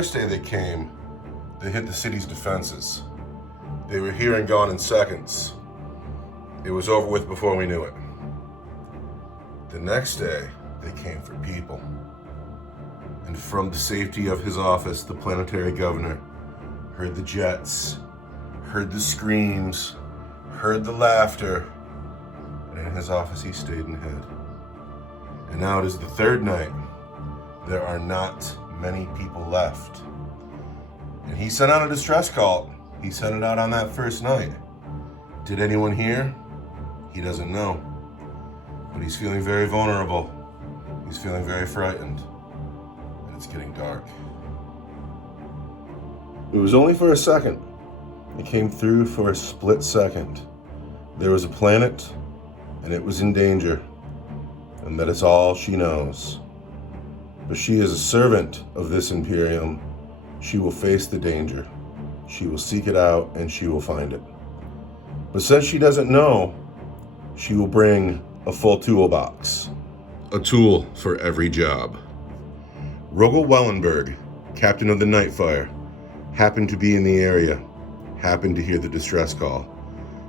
first day they came, they hit the city's defenses. They were here and gone in seconds. It was over with before we knew it. The next day, they came for people. And from the safety of his office, the planetary governor heard the jets, heard the screams, heard the laughter, and in his office he stayed and hid. And now it is the third night. There are not many people left. And he sent out a distress call. He sent it out on that first night. Did anyone hear? He doesn't know. But he's feeling very vulnerable. He's feeling very frightened. And it's getting dark. It was only for a second. It came through for a split second. There was a planet, and it was in danger. And that is all she knows. But she is a servant of this Imperium. She will face the danger. She will seek it out, and she will find it. But since she doesn't know, she will bring a full toolbox. A tool for every job. Rogel Wellenberg, captain of the Nightfire, happened to be in the area, happened to hear the distress call.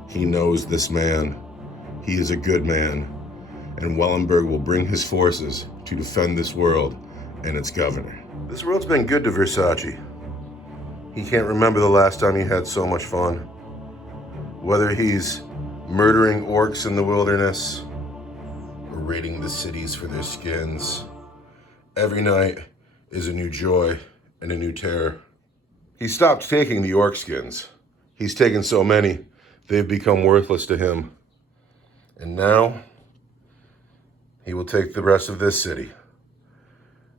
He knows this man. He is a good man. And Wellenberg will bring his forces to defend this world and its governor. This world's been good to Versace. He can't remember the last time he had so much fun. Whether he's murdering orcs in the wilderness or raiding the cities for their skins, every night is a new joy and a new terror. He stopped taking the orc skins. He's taken so many, they've become worthless to him. And now, he will take the rest of this city,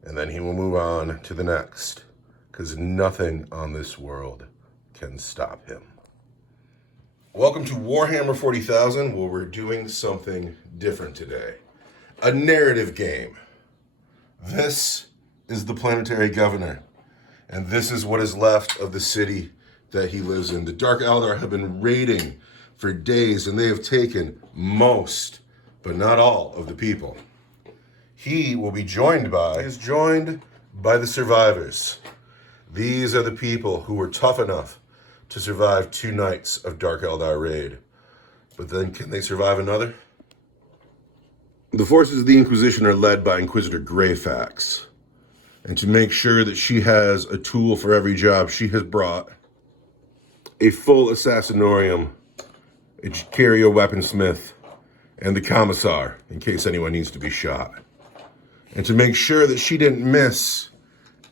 and then he will move on to the next, because nothing on this world can stop him. Welcome to Warhammer 40,000, where we're doing something different today. A narrative game. This is the planetary governor, and this is what is left of the city that he lives in. The Dark Eldar have been raiding for days, and they have taken most, but not all, of the people. He is joined by the survivors. These are the people who were tough enough to survive 2 nights of Dark Eldar raid. But then can they survive another? The forces of the Inquisition are led by Inquisitor Greyfax. And to make sure that she has a tool for every job, she has brought a full assassinorium, a Drukhari weaponsmith, and the commissar, in case anyone needs to be shot. And to make sure that she didn't miss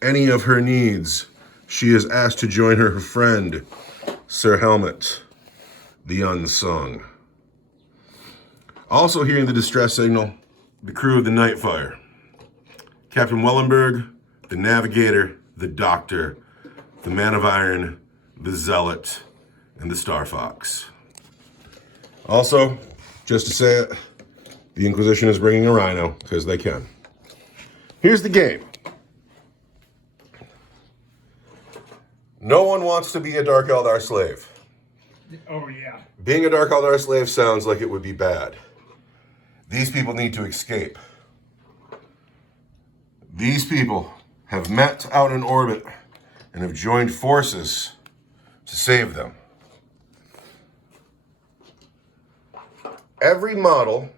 any of her needs, she is asked to join her friend, Sir Helmet, the Unsung. Also hearing the distress signal, the crew of the Nightfire. Captain Wellenberg, the Navigator, the Doctor, the Man of Iron, the Zealot, and the Star Fox. Also, just to say it, the Inquisition is bringing a rhino, because they can. Here's the game. No one wants to be a Dark Eldar slave. Oh, yeah. Being a Dark Eldar slave sounds like it would be bad. These people need to escape. These people have met out in orbit and have joined forces to save them. Every model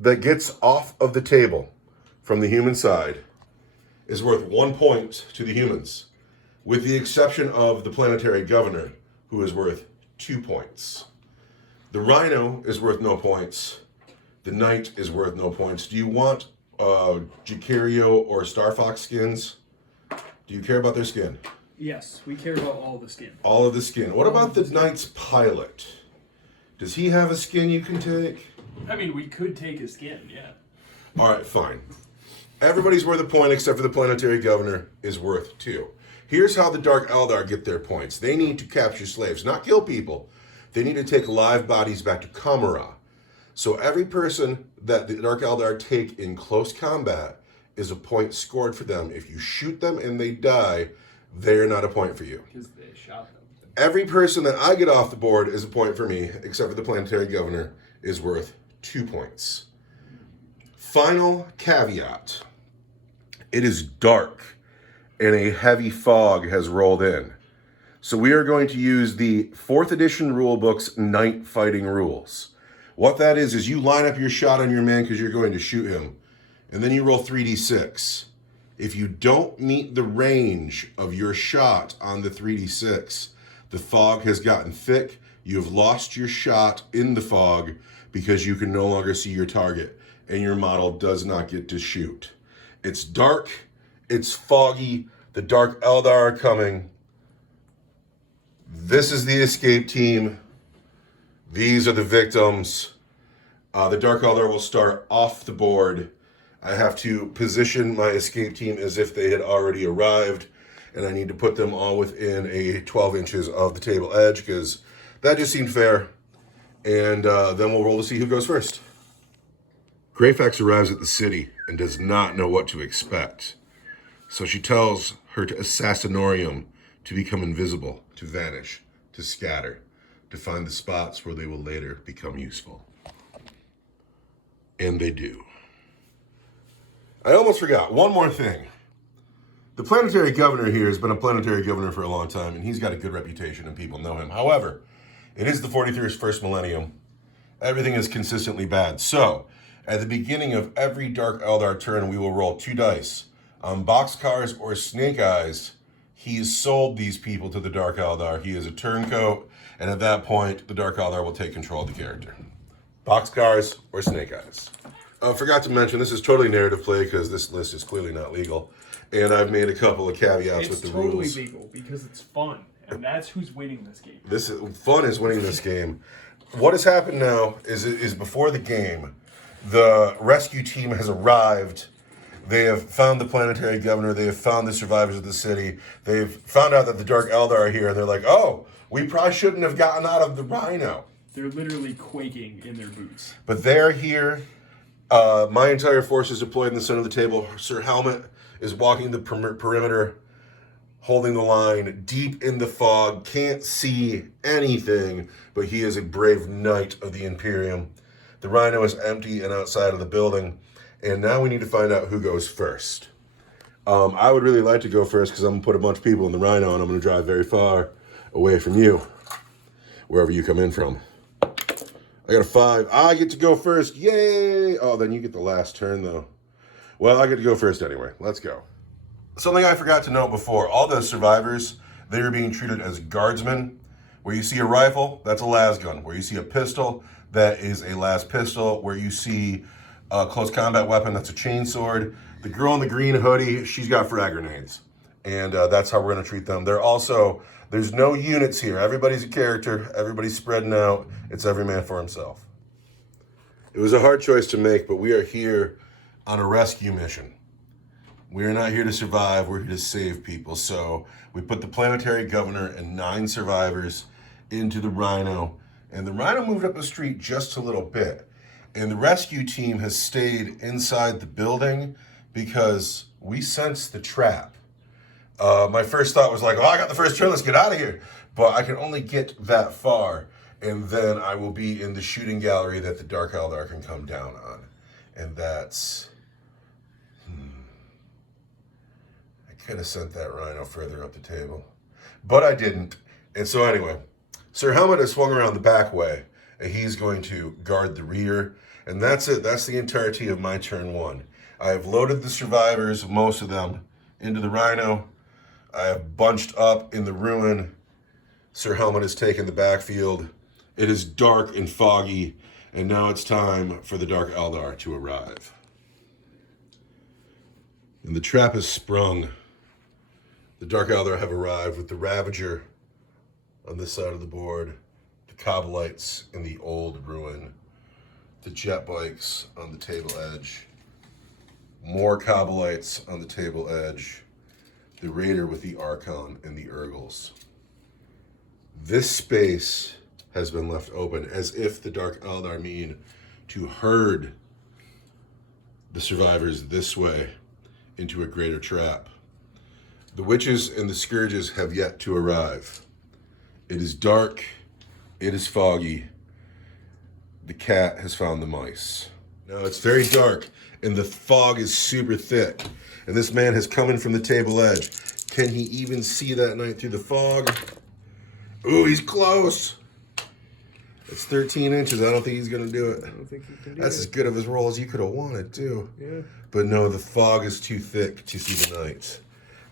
that gets off of the table from the human side is worth 1 point to the humans, with the exception of the planetary governor, who is worth 2 points. The rhino is worth no points. The knight is worth no points. Do you want Drukhari or Star Fox skins? Do you care about their skin? Yes, we care about all the skin. All of the skin. What about the knight's pilot? Does he have a skin you can take? I mean, we could take his skin, yeah. All right, fine. Everybody's worth a point except for the planetary governor is worth 2. Here's how the Dark Eldar get their points. They need to capture slaves, not kill people. They need to take live bodies back to Kamara. So every person that the Dark Eldar take in close combat is a point scored for them. If you shoot them and they die, they're not a point for you. Because they shot them. Every person that I get off the board is a point for me, except for the planetary governor, is worth 2 points. Final caveat. It is dark, and a heavy fog has rolled in. So we are going to use the 4th edition rulebook's night fighting rules. What that is you line up your shot on your man because you're going to shoot him, and then you roll 3d6. If you don't meet the range of your shot on the 3d6, the fog has gotten thick. You have lost your shot in the fog because you can no longer see your target, and your model does not get to shoot. It's dark, it's foggy, the Dark Eldar are coming. This is the escape team. These are the victims. The Dark Eldar will start off the board. I have to position my escape team as if they had already arrived, and I need to put them all within a 12 inches of the table edge because that just seemed fair. And then we'll roll to see who goes first. Greyfax arrives at the city and does not know what to expect. So she tells her Assassinorium to become invisible, to vanish, to scatter, to find the spots where they will later become useful. And they do. I almost forgot one more thing. The planetary governor here has been a planetary governor for a long time, and he's got a good reputation and people know him. However, it is the 43rd millennium. Everything is consistently bad. So, at the beginning of every Dark Eldar turn, we will roll 2 dice. On Boxcars or Snake Eyes, he's sold these people to the Dark Eldar. He is a turncoat, and at that point, the Dark Eldar will take control of the character. Boxcars or Snake Eyes. Forgot to mention, this is totally narrative play because this list is clearly not legal. And I've made a couple of caveats with the rules. It's totally legal because it's fun, and that's who's winning this game. Fun is winning this game. What has happened now is before the game, the rescue team has arrived. They have found the planetary governor. They have found the survivors of the city. They've found out that the Dark Eldar are here, and they're like, oh, we probably shouldn't have gotten out of the Rhino. They're literally quaking in their boots. But they're here. My entire force is deployed in the center of the table. Sir Helmet is walking the perimeter, holding the line, deep in the fog, can't see anything, but he is a brave knight of the Imperium. The Rhino is empty and outside of the building, and now we need to find out who goes first. I would really like to go first because I'm going to put a bunch of people in the Rhino, and I'm going to drive very far away from you, wherever you come in from. I got a 5. I get to go first. Yay! Oh, then you get the last turn, though. Well, I get to go first anyway. Let's go. Something I forgot to note before. All those survivors, they are being treated as guardsmen. Where you see a rifle, that's a las gun. Where you see a pistol, that is a las pistol. Where you see a close combat weapon, that's a chainsword. The girl in the green hoodie, she's got frag grenades. And that's how we're going to treat them. There's no units here. Everybody's a character. Everybody's spreading out. It's every man for himself. It was a hard choice to make, but we are here on a rescue mission. We are not here to survive. We're here to save people. So we put the planetary governor and 9 survivors into the Rhino. And the Rhino moved up the street just a little bit. And the rescue team has stayed inside the building because we sensed the trap. My first thought was like, oh, I got the first turn, let's get out of here. But I can only get that far, and then I will be in the shooting gallery that the Dark Eldar can come down on. And that's... I could have sent that Rhino further up the table. But I didn't. And so anyway, Sir Helmet has swung around the back way, and he's going to guard the rear. And that's it. That's the entirety of my turn 1. I have loaded the survivors, most of them, into the Rhino. I have bunched up in the ruin. Sir Helmet has taken the backfield. It is dark and foggy, and now it's time for the Dark Eldar to arrive. And the trap is sprung. The Dark Eldar have arrived with the Ravager on this side of the board, the Cobblites in the old ruin, the jet bikes on the table edge, more Cobblites on the table edge, the Raider with the Archon and the Urgles. This space has been left open as if the Dark Eldar mean to herd the survivors this way into a greater trap. The witches and the scourges have yet to arrive. It is dark, it is foggy. The cat has found the mice. No, it's very dark, and the fog is super thick. And this man has come in from the table edge. Can he even see that knight through the fog? Ooh, he's close. It's 13 inches. I don't think he's going to do it. I don't think he can do That's it. as good of his roll as you could have wanted, too. Yeah. But no, the fog is too thick to see the knight.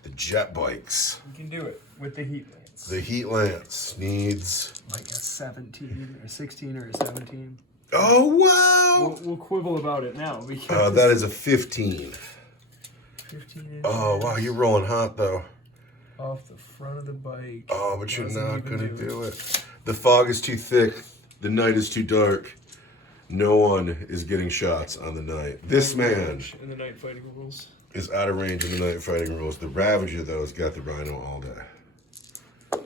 The jet bikes. You can do it with the heat lance. The heat lance needs... Like a 17 or 16 or a 17. Oh, wow! We'll quibble about it now. Because That is a 15. 15 inches. Oh, wow, you're rolling hot, though. Off the front of the bike. Oh, but you're Doesn't not even going to do it. The fog is too thick. The night is too dark. No one is getting shots on the night. This man In the night fighting rules. is out of range in the night fighting rules. The Ravager, though, has got the Rhino all day.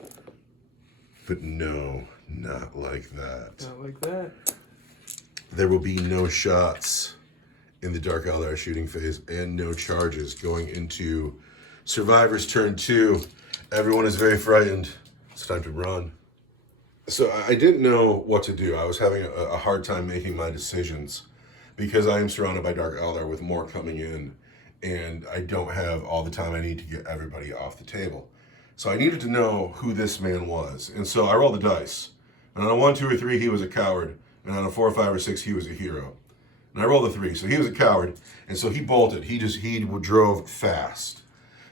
But no, not like that. Not like that. There will be no shots in the Dark Eldar shooting phase and no charges going into Survivor's Turn 2. Everyone is very frightened. It's time to run. So I didn't know what to do. I was having a hard time making my decisions because I am surrounded by Dark Eldar with more coming in, and I don't have all the time I need to get everybody off the table. So I needed to know who this man was. And so I rolled the dice. And on a 1, 2, or 3, he was a coward. And on a 4, 5, or 6, he was a hero. And I rolled a 3, so he was a coward. And so he bolted. He drove fast.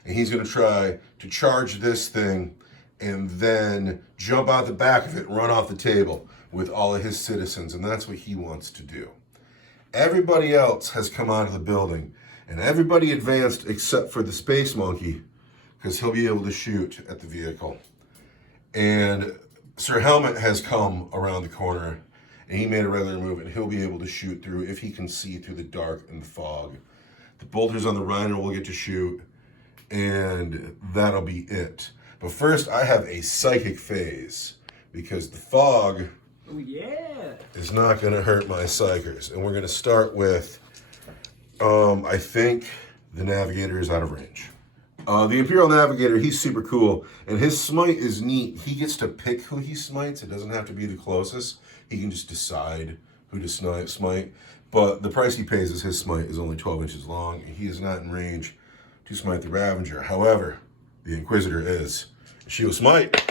And he's going to try to charge this thing and then jump out the back of it and run off the table with all of his citizens. And that's what he wants to do. Everybody else has come out of the building. And everybody advanced except for the Space Monkey, because he'll be able to shoot at the vehicle. And Sir Helmet has come around the corner, and he made a regular move, and he'll be able to shoot through if he can see through the dark and the fog. The bolters on the Rhino will get to shoot, and that'll be it. But first, I have a psychic phase, because the fog is not going to hurt my psychers. And we're going to start with, I think the Navigator is out of range. The Imperial Navigator, he's super cool, and his smite is neat. He gets to pick who he smites. It doesn't have to be the closest. He can just decide who to smite. But the price he pays is his smite is only 12 inches long, and he is not in range to smite the Ravager. However, the Inquisitor is. She will smite.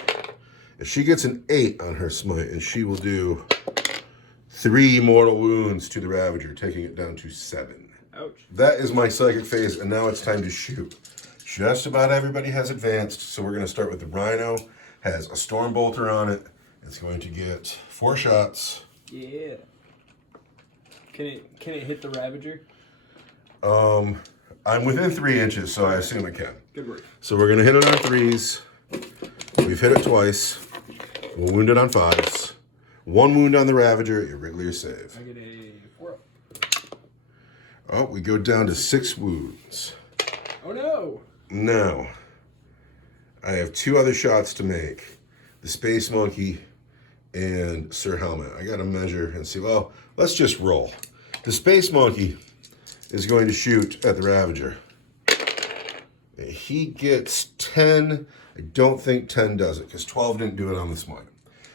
If she gets an 8 on her smite, and she will do 3 mortal wounds to the Ravager, taking it down to 7. Ouch. That is my psychic phase, and now it's time to shoot. Just about everybody has advanced, so we're going to start with the Rhino. Has a Storm Bolter on it. It's going to get 4 shots. Yeah. Can it hit the Ravager? I'm within 3 inches, so I assume it can. Good work. So we're going to hit it on 3s. We've hit it twice. We'll wound it on 5s. 1 wound on the Ravager, irregular save. I get a 4. Oh, we go down to 6 wounds. Oh no! Now, I have 2 other shots to make. The Space Monkey and Sir Helmet. I got to measure and see. Well, let's just roll. The Space Monkey is going to shoot at the Ravager. He gets 10. I don't think 10 does it, because 12 didn't do it on this one.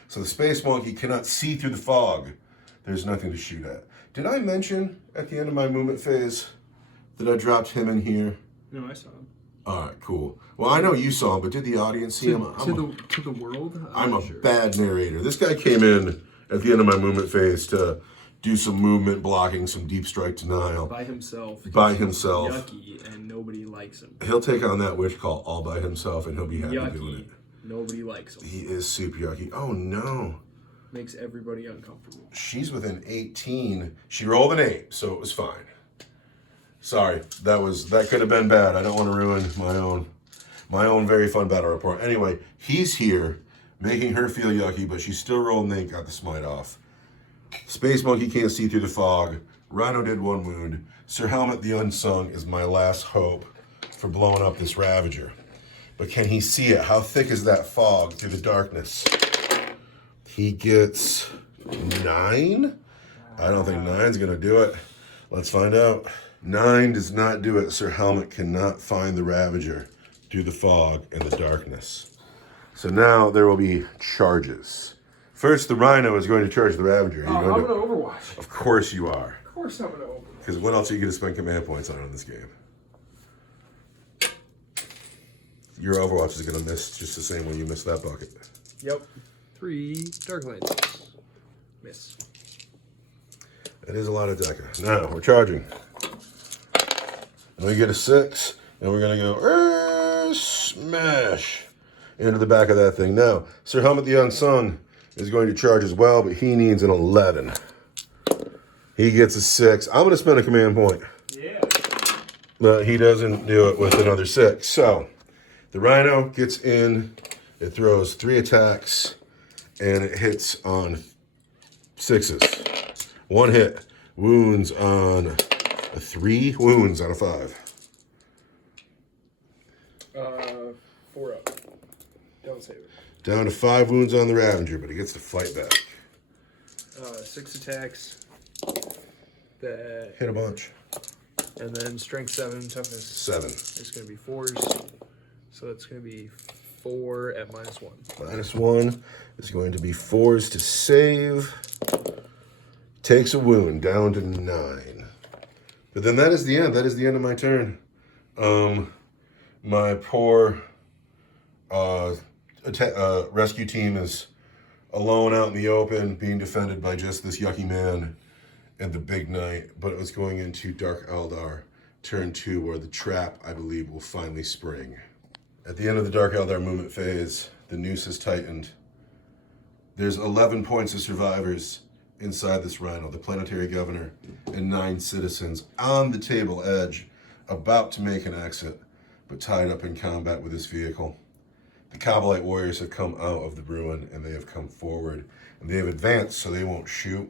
So the Space Monkey cannot see through the fog. There's nothing to shoot at. Did I mention at the end of my movement phase that I dropped him in here? No, I saw him. All right, cool. Well, I know you saw him, but did the audience see him? To the world? I'm a bad narrator. This guy came in at the end of my movement phase to do some movement blocking, some deep strike denial. By himself. By himself. Yucky, and nobody likes him. He'll take on that witch call all by himself, and he'll be happy Yucky. doing it. Nobody likes him. He is super yucky. Oh, no. Makes everybody uncomfortable. She's within 18. She rolled an 8, so it was fine. Sorry, that could have been bad. I don't want to ruin my own very fun battle report. Anyway, he's here, making her feel yucky, but she still rolled and they got the smite off. Space Monkey can't see through the fog. Rhino did 1 wound. Sir Helmet the Unsung is my last hope for blowing up this Ravager. But can he see it? How thick is that fog through the darkness? He gets 9? I don't think 9's going to do it. Let's find out. 9 does not do it. Sir Helmet cannot find the Ravager through the fog and the darkness. So now there will be charges. First, the Rhino is going to charge the Ravager. I'm going to Overwatch. Of course you are. Of course I'm gonna open. Because what else are you going to spend command points on in this game? Your Overwatch is going to miss just the same way you missed that bucket. Yep. 3 Dark Lanterns. Miss. That is a lot of Deca. Now, we're charging. We get a 6, and we're going to go smash into the back of that thing. Now, Sir Helmet the Unsung is going to charge as well, but he needs an 11. He gets a 6. I'm going to spend a command point. Yeah. But he doesn't do it with another 6. So, the Rhino gets in. It throws 3 attacks, and it hits on 6s. 1 hit. Wounds on a 3. Wounds on a 5. 4 up. Don't save it. Down to 5 wounds on the Ravager, but he gets to fight back. 6 attacks. That Hit a bunch. and then strength 7, toughness 7. It's going to be 4s. So that's going to be 4 at -1. -1 is going to be 4s to save. Takes a wound, down to 9. But then that is the end. That is the end of my turn. My poor rescue team is alone out in the open, being defended by just this yucky man and the big knight. But it was going into Dark Eldar, turn 2, where the trap, I believe, will finally spring. At the end of the Dark Eldar movement phase, the noose has tightened. There's 11 points of survivors inside this Rhino, the planetary governor, and 9 citizens on the table edge, about to make an exit, but tied up in combat with this vehicle. The Kabbalite warriors have come out of the ruin, and they have come forward, and they have advanced, so they won't shoot,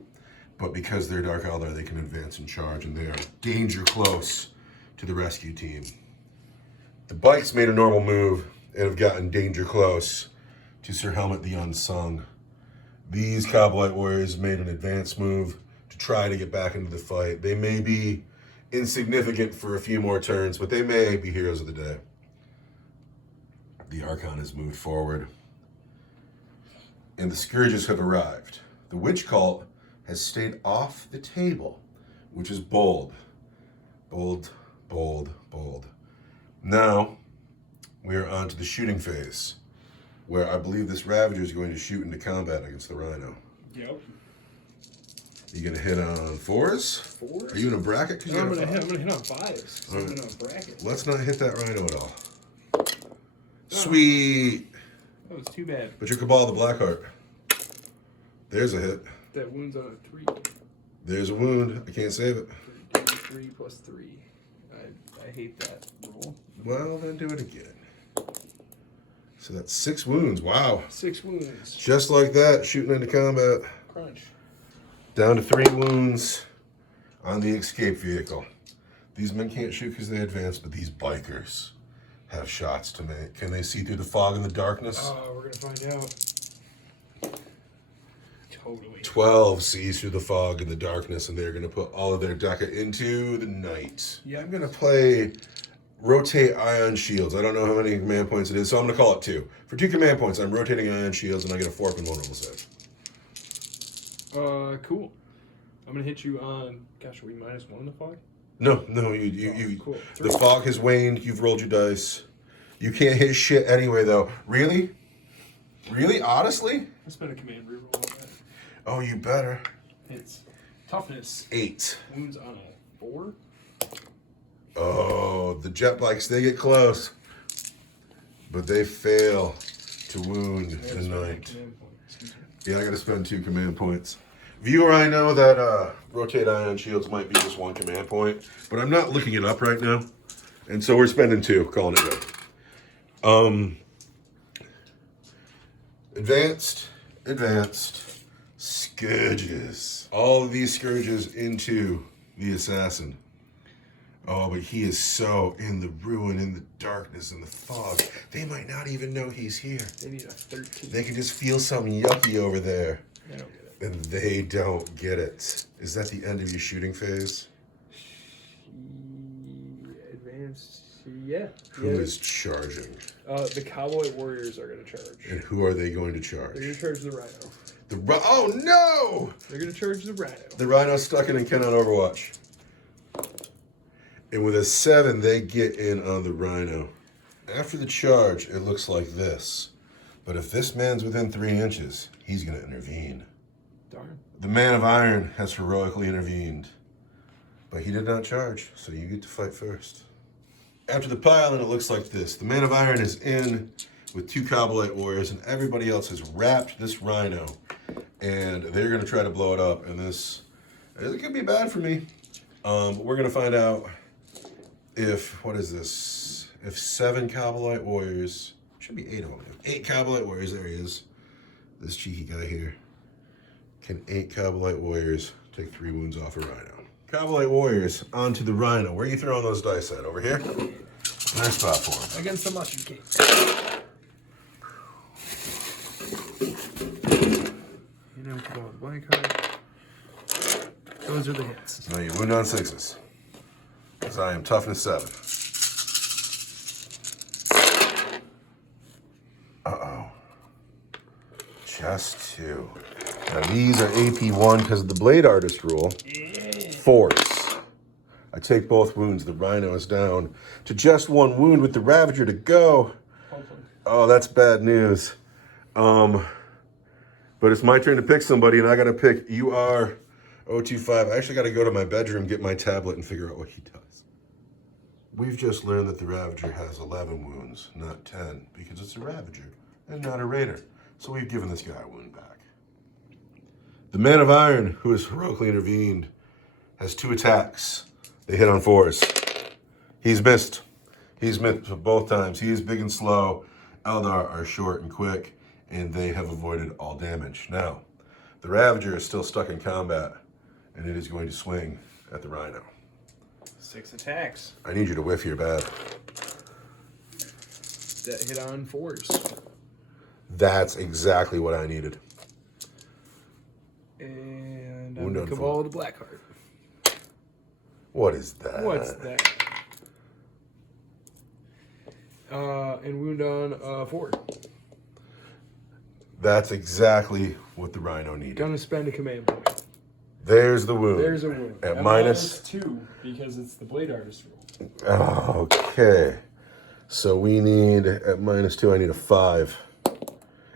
but because they're Dark Eldar, they can advance and charge, and they are danger close to the rescue team. The Bikes made a normal move and have gotten danger close to Sir Helmet the Unsung. These Kabbalite warriors made an advance move to try to get back into the fight. They may be insignificant for a few more turns, but they may be heroes of the day. The Archon has moved forward, and the Scourges have arrived. The Witch Cult has stayed off the table, which is bold. Bold, bold, bold. Now, we are on to the shooting phase, where I believe this Ravager is going to shoot into combat against the Rhino. Yep. You gonna hit on 4s? 4s? Are you in a bracket? No, I'm gonna hit on 5s. Because I'm in a bracket. Let's not hit that Rhino at all. Sweet. That was too bad. But your Cabal the Blackheart. There's a hit. That wound's on a 3. There's a wound. I can't save it. 3 plus 3. I hate that rule. Well, then do it again. So that's 6 wounds. Wow. 6 wounds. Just like that, shooting into combat. Crunch. Down to 3 wounds on the escape vehicle. These men can't shoot because they advance, but these bikers have shots to make. Can they see through the fog and the darkness? Oh, we're gonna find out. Totally. 12 sees through the fog and the darkness, and they're going to put all of their Deca into the night. Yeah, I'm going to play Rotate Ion Shields. I don't know how many command points it is, so I'm going to call it 2. For 2 command points, I'm rotating Ion Shields, and I get a 4 up and vulnerable save. Cool. I'm gonna hit you on. Gosh, are we -1 in the fog? No, Cool. The fog has waned. You've rolled your dice. You can't hit shit anyway, though. Really? Really? Honestly? I spent a command reroll on that. Oh, you better. It's toughness. 8. Wounds on a 4. Oh, the jet bikes, they get close. But they fail to wound the knight. Yeah, I gotta spend 2 command points. Viewer, I know that Rotate Ion Shields might be just 1 command point, but I'm not looking it up right now. And so we're spending 2, calling it good. Advanced, Scourges. All of these Scourges into the Assassin. Oh, but he is so in the ruin, in the darkness, in the fog. They might not even know he's here. They need a 13. They can just feel something yucky over there. They don't get it. And they don't get it. Is that the end of your shooting phase? Advanced. Yeah. Who is charging? The Cowboy Warriors are going to charge. And who are they going to charge? They're going to charge the Rhino. Oh no! They're going to charge the Rhino. The Rhino's stuck in and cannot overwatch. And with a 7, they get in on the Rhino. After the charge, it looks like this. But if this man's within 3 inches, he's going to intervene. Darn. The Man of Iron has heroically intervened. But he did not charge, so you get to fight first. After the pile, and it looks like this. The Man of Iron is in with 2 Cobblite Warriors, and everybody else has wrapped this Rhino. And they're going to try to blow it up. And this, it could be bad for me. We're going to find out if, what is this? If 7 Cobblite Warriors, should be 8 of them. 8 Cobblite Warriors, there he is. This cheeky guy here. Can 8 Cobblite Warriors take 3 wounds off a Rhino? Cobblite Warriors onto the Rhino. Where are you throwing those dice at? Over here? Nice spot for him. Against the Mushroom King. You know, come on, blank card. Those are the hits. So you wound on 6s. Because I am toughness 7. Uh-oh. Just 2. Now these are AP 1 because of the Blade Artist rule. Force. I take both wounds. The Rhino is down to just 1 wound with the Ravager to go. Oh, that's bad news. But it's my turn to pick somebody, and I got to pick UR025. I actually got to go to my bedroom, get my tablet, and figure out what he does. We've just learned that the Ravager has 11 wounds, not 10, because it's a Ravager and not a Raider. So we've given this guy a wound back. The Man of Iron, who has heroically intervened, has 2 attacks. They hit on 4s. He's missed. He's missed both times. He is big and slow. Eldar are short and quick, and they have avoided all damage. Now, the Ravager is still stuck in combat, and it is going to swing at the Rhino. 6 attacks. I need you to whiff here bad. That hit on 4s. That's exactly what I needed. And Wound on Cabal 4. the Black Heart. What is that? What's that? And wound on 4. That's exactly what the Rhino needed. Gonna spend a command point. There's the wound. There's a wound. At minus 2 because it's the Blade Artist rule. Okay. So we need, at -2, I need a 5.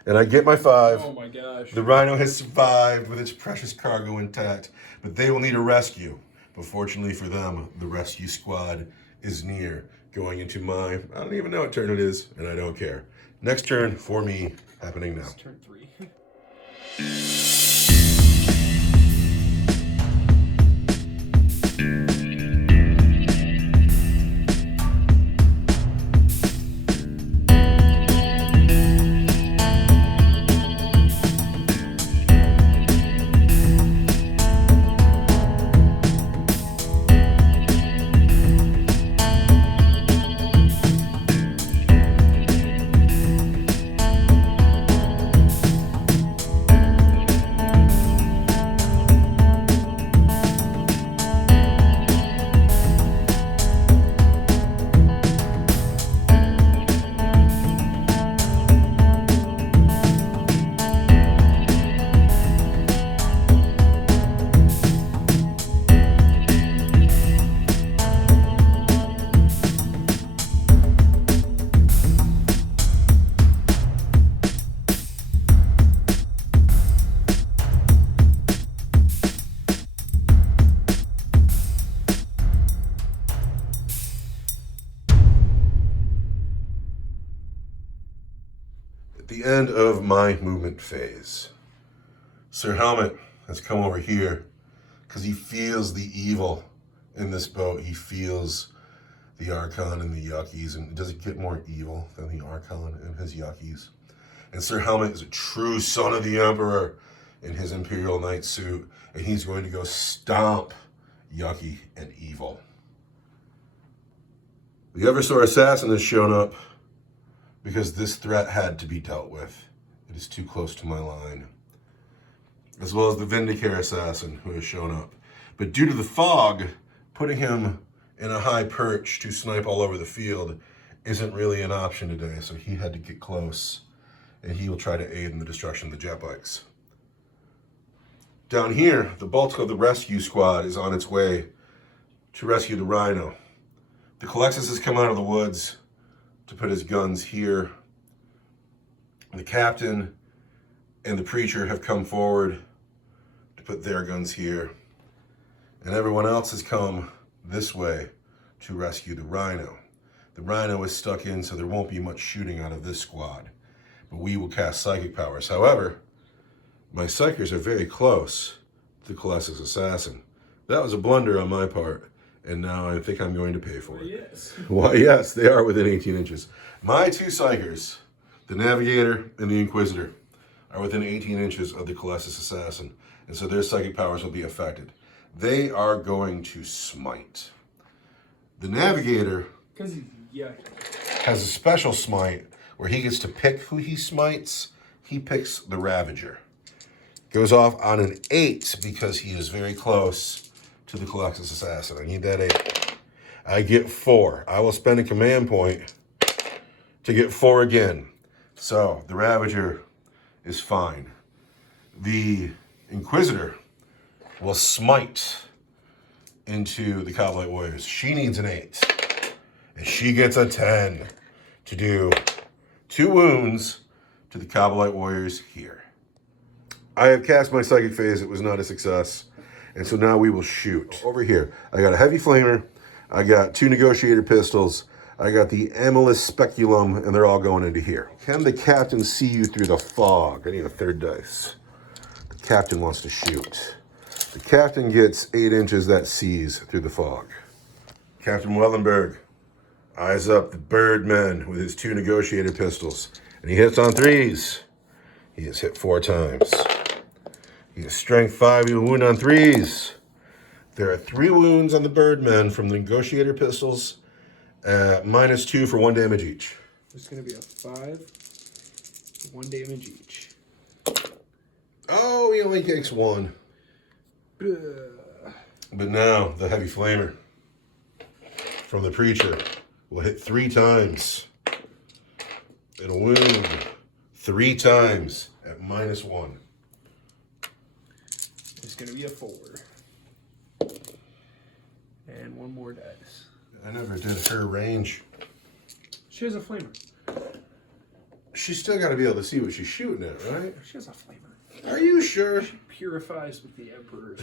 And I get my 5. Oh my gosh. The Rhino has survived with its precious cargo intact, but they will need a rescue. But fortunately for them, the rescue squad is near, going into my, I don't even know what turn it is, and I don't care. Next turn for me, happening now. It's turn 3. At the end of my movement phase, Sir Helmet has come over here because he feels the evil in this boat. He feels the Archon and the Yuckies, and does it get more evil than the Archon and his Yuckies? And Sir Helmet is a true son of the Emperor in his Imperial Knight suit, and he's going to go stomp Yucky and evil. The Eversor Assassin has shown up because this threat had to be dealt with. It is too close to my line. As well as the Vindicare Assassin who has shown up. But due to the fog, putting him in a high perch to snipe all over the field isn't really an option today, so he had to get close, and he will try to aid in the destruction of the jet bikes. Down here, the bulk of the rescue squad is on its way to rescue the Rhino. The Colexus has come out of the woods to put his guns here. The captain and the preacher have come forward to put their guns here. And everyone else has come this way to rescue the Rhino. The Rhino is stuck in, so there won't be much shooting out of this squad. But we will cast psychic powers. However, my psychers are very close to the Colossus Assassin. That was a blunder on my part, and now I think I'm going to pay for it. Yes. Why, yes, they are within 18 inches. My two psychers, the Navigator and the Inquisitor, are within 18 inches of the Colossus Assassin, and so their psychic powers will be affected. They are going to smite. The Navigator has a special smite where he gets to pick who he smites. He picks the Ravager. Goes off on an 8 because he is very close to the Colossus Assassin. I need that 8. I get 4. I will spend a command point to get 4 again. So the Ravager is fine. The Inquisitor will smite into the Cowboy Warriors. She needs an 8. And she gets a 10 to do 2 wounds to the Cowboy Warriors here. I have cast my psychic phase. It was not a success. And so now we will shoot. Over here, I got a heavy flamer. I got 2 negotiator pistols. I got the Amulet Speculum, and they're all going into here. Can the captain see you through the fog? I need a 3rd dice. The captain wants to shoot. The captain gets 8 inches that sees through the fog. Captain Wellenberg eyes up the Birdman with his 2 negotiator pistols, and he hits on 3s. He has hit 4 times. He has strength 5, he will wound on 3s. There are 3 wounds on the Birdman from the negotiator pistols, -2 for 1 damage each. It's going to be a 5, 1 damage each. Oh, he only takes 1. But now, the heavy flamer from the preacher will hit 3 times. It'll wound 3 times at -1. It's going to be a 4. And 1 more dice. I never did her range. She has a flamer. She's still got to be able to see what she's shooting at, right? She has a flamer. Are you sure? She purifies with the Emperor.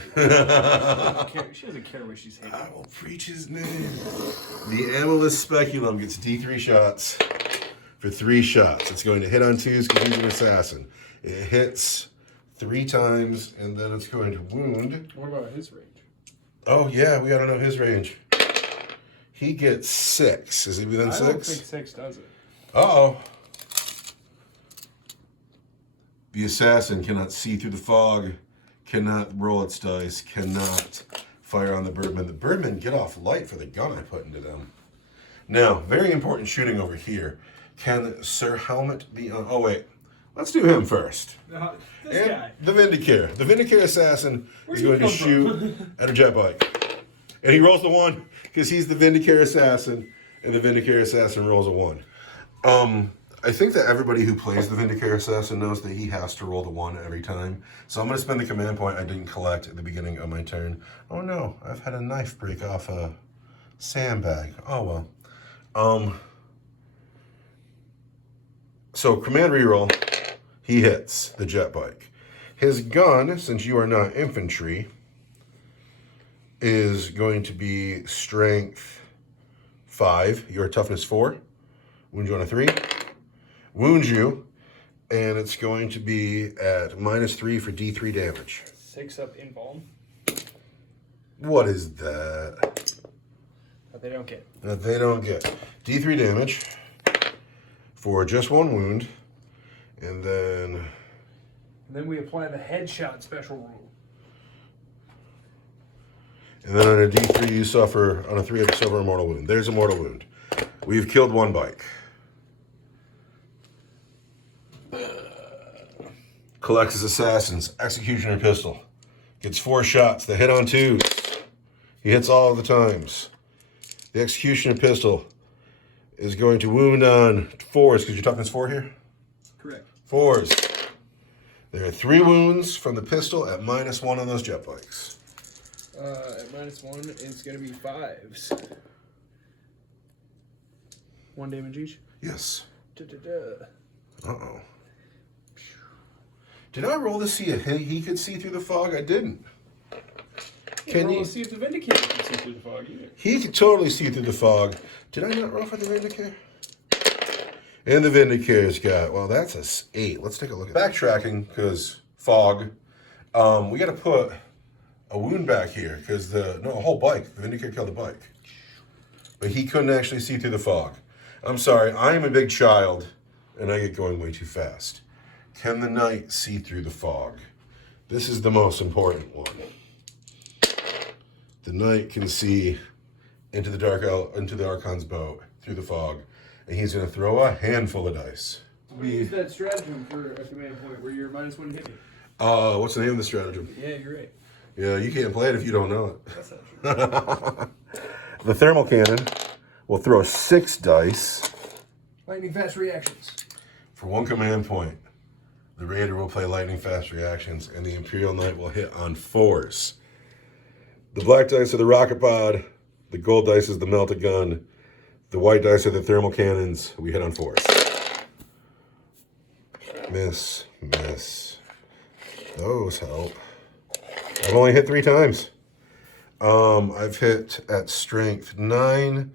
She doesn't care what she's hitting. I will preach his name. The Amulet Speculum gets D3 shots for 3 shots. It's going to hit on 2s because he's an assassin. It hits 3 times, and then it's going to wound. What about his range? Oh, yeah, we got to know his range. He gets 6. Is he within 6? I don't think 6 does it. Uh-oh. The assassin cannot see through the fog, cannot roll its dice, cannot fire on the Birdman. The Birdmen get off light for the gun I put into them. Now, very important shooting over here. Can Sir Helmet be on? Oh, wait. Let's do him first. This guy. The Vindicare. The Vindicare assassin is going to shoot at a jet bike. And he rolls the 1 because he's the Vindicare assassin, and the Vindicare assassin rolls a 1. I think that everybody who plays the Vindicare assassin knows that he has to roll the 1 every time. So I'm going to spend the command point I didn't collect at the beginning of my turn. Oh no, I've had a knife break off a sandbag. Oh well. So command reroll, he hits the jet bike. His gun, since you are not infantry, is going to be strength 5. Your toughness 4. Wound you on a 3. Wounds you, and it's going to be at -3 for D3 damage. 6 up invuln. What is that? That they don't get. That they don't get. D3 damage for just 1 wound, and then we apply the headshot special rule. And then on a D3 you suffer, on a 3 you suffer a mortal wound. There's a mortal wound. We've killed 1 bike. Collects his assassins, executioner pistol. Gets 4 shots. They hit on 2s. He hits all of the times. The Executioner pistol is going to wound on 4s, because your toughness 4 here? Correct. 4s. There are 3 wounds from the pistol at -1 on those jet bikes. At -1, it's going to be 5s. 1 damage each? Yes. Da-da-da. Uh-oh. Did I roll to see if he could see through the fog? I didn't. Can roll you to see if the Vindicator can see through the fog either. He could totally see through the fog. Did I not roll for the Vindicator? And the Vindicator's got, well, that's a 8. Let's take a look at backtracking, because fog. We got to put a wound back here, because a whole bike. The Vindicator killed the bike. But he couldn't actually see through the fog. I'm sorry, I am a big child, and I get going way too fast. Can the knight see through the fog? This is the most important one. The knight can see into the Archon's boat through the fog, and he's going to throw a handful of dice. We use that stratagem for a command point where you're -1 hit me. What's the name of the stratagem? Yeah, you're right. Yeah, you can't play it if you don't know it. That's not true. The thermal cannon will throw 6 dice Lightning fast reactions. for 1 command point. The Raider will play lightning fast reactions, and the Imperial Knight will hit on 4s. The black dice are the rocket pod. The gold dice is the melted gun. The white dice are the thermal cannons. We hit on 4s. Miss, miss. Those help. I've only hit 3 times. I've hit at strength 9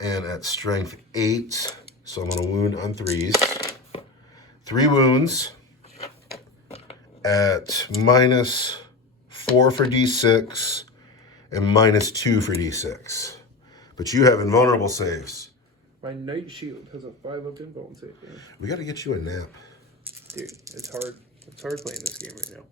and at strength 8. So I'm going to wound on 3s. 3 wounds at -4 for D6 and -2 for D6. But you have invulnerable saves. My Knight Shield has a 5 up invuln save. Man. We got to get you a nap. Dude, it's hard. It's hard playing this game right now.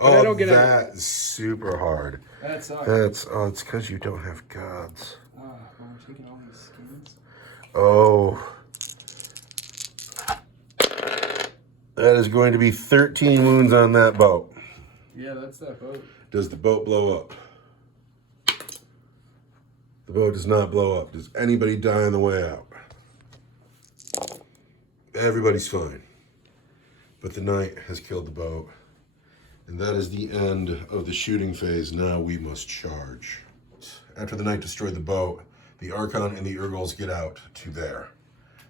Oh, I don't get that's super hard. That sucks. It's because you don't have gods. Well, we're taking all these skins. Oh. That is going to be 13 wounds on that boat. Yeah, that's that boat. Does the boat blow up? The boat does not blow up. Does anybody die on the way out? Everybody's fine. But the knight has killed the boat. And that is the end of the shooting phase. Now we must charge. After the knight destroyed the boat, the Archon and the Urgals get out to there.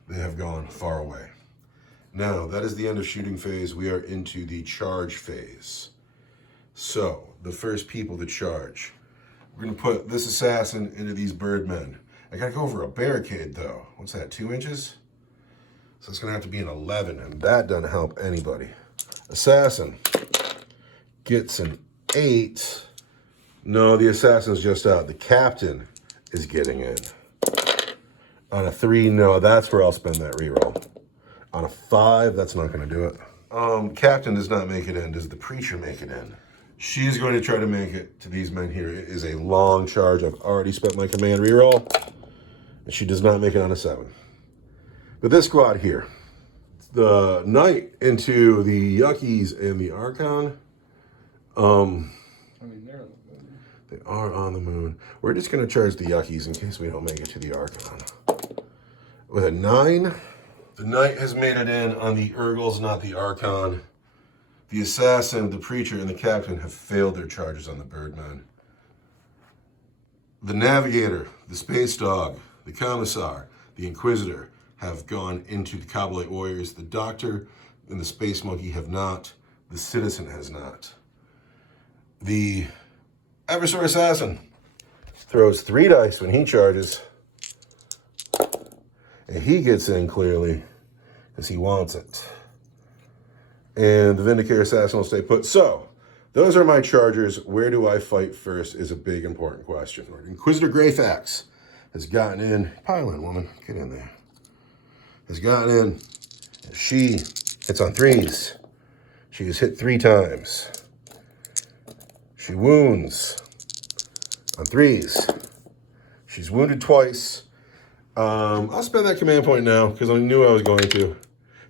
They have gone far away. Now, that is the end of shooting phase. We are into the charge phase. So, the first people to charge. We're going to put this assassin into these birdmen. I got to go over a barricade, though. What's that, 2 inches? So it's going to have to be an 11, and that doesn't help anybody. Assassin gets an 8. No, the assassin's just out. The captain is getting in. On a 3, no, that's where I'll spend that reroll. On a 5, that's not going to do it. Captain does not make it in. Does the preacher make it in? She's going to try to make it to these men here. It is a long charge. I've already spent my command reroll. And she does not make it on a 7. But this squad here, the knight into the Yuckies and the Archon. I mean, they're on the moon. They are on the moon. We're just going to charge the Yuckies in case we don't make it to the Archon. With a 9, the knight has made it in on the Urgals, not the Archon. The assassin, the preacher, and the captain have failed their charges on the birdman. The navigator, the space dog, the commissar, the inquisitor have gone into the Kabbalite warriors. The doctor and the space monkey have not. The citizen has not. The Eversor assassin throws 3 dice when he charges. And he gets in clearly because he wants it. And the Vindicator assassin will stay put. So, those are my chargers. Where do I fight first is a big important question. Inquisitor Greyfax has gotten in. Pile in, woman. Get in there. Has gotten in. She hits on 3s. She is hit 3 times. She wounds on 3s. She's wounded twice. I'll spend that command point now because I knew I was going to.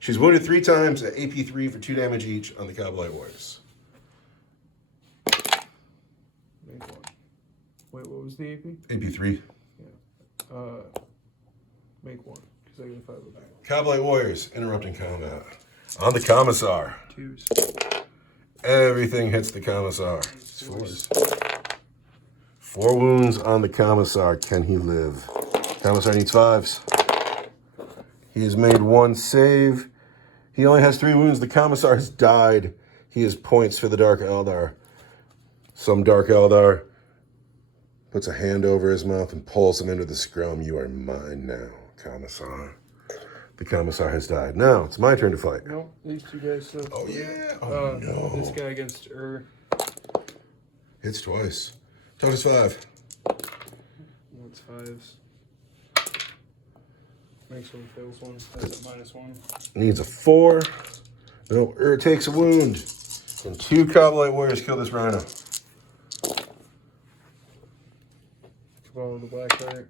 She's wounded 3 times at AP 3 for 2 damage each on the Kabbalite warriors. Wait, what was the AP? AP 3. Make one, because I get a 5 up. Cobblite Warriors interrupting combat. On the Commissar. 2s. Everything hits the Commissar. 4s. 4 wounds on the Commissar. Can he live? Commissar needs 5s. He has made 1 save. He only has 3 wounds. The Commissar has died. He has points for the Dark Eldar. Some Dark Eldar puts a hand over his mouth and pulls him into the scrum. You are mine now, Commissar. The Commissar has died. Now, it's my turn to fight. No, these 2 guys still. Oh, yeah. Oh, no. This guy against Hits twice. Toughest 5. That's 5s. Makes one, fails one. That's a -1. Needs a 4. No, takes a wound. And 2 Cobblite Warriors kill this Rhino. Follow the black heart.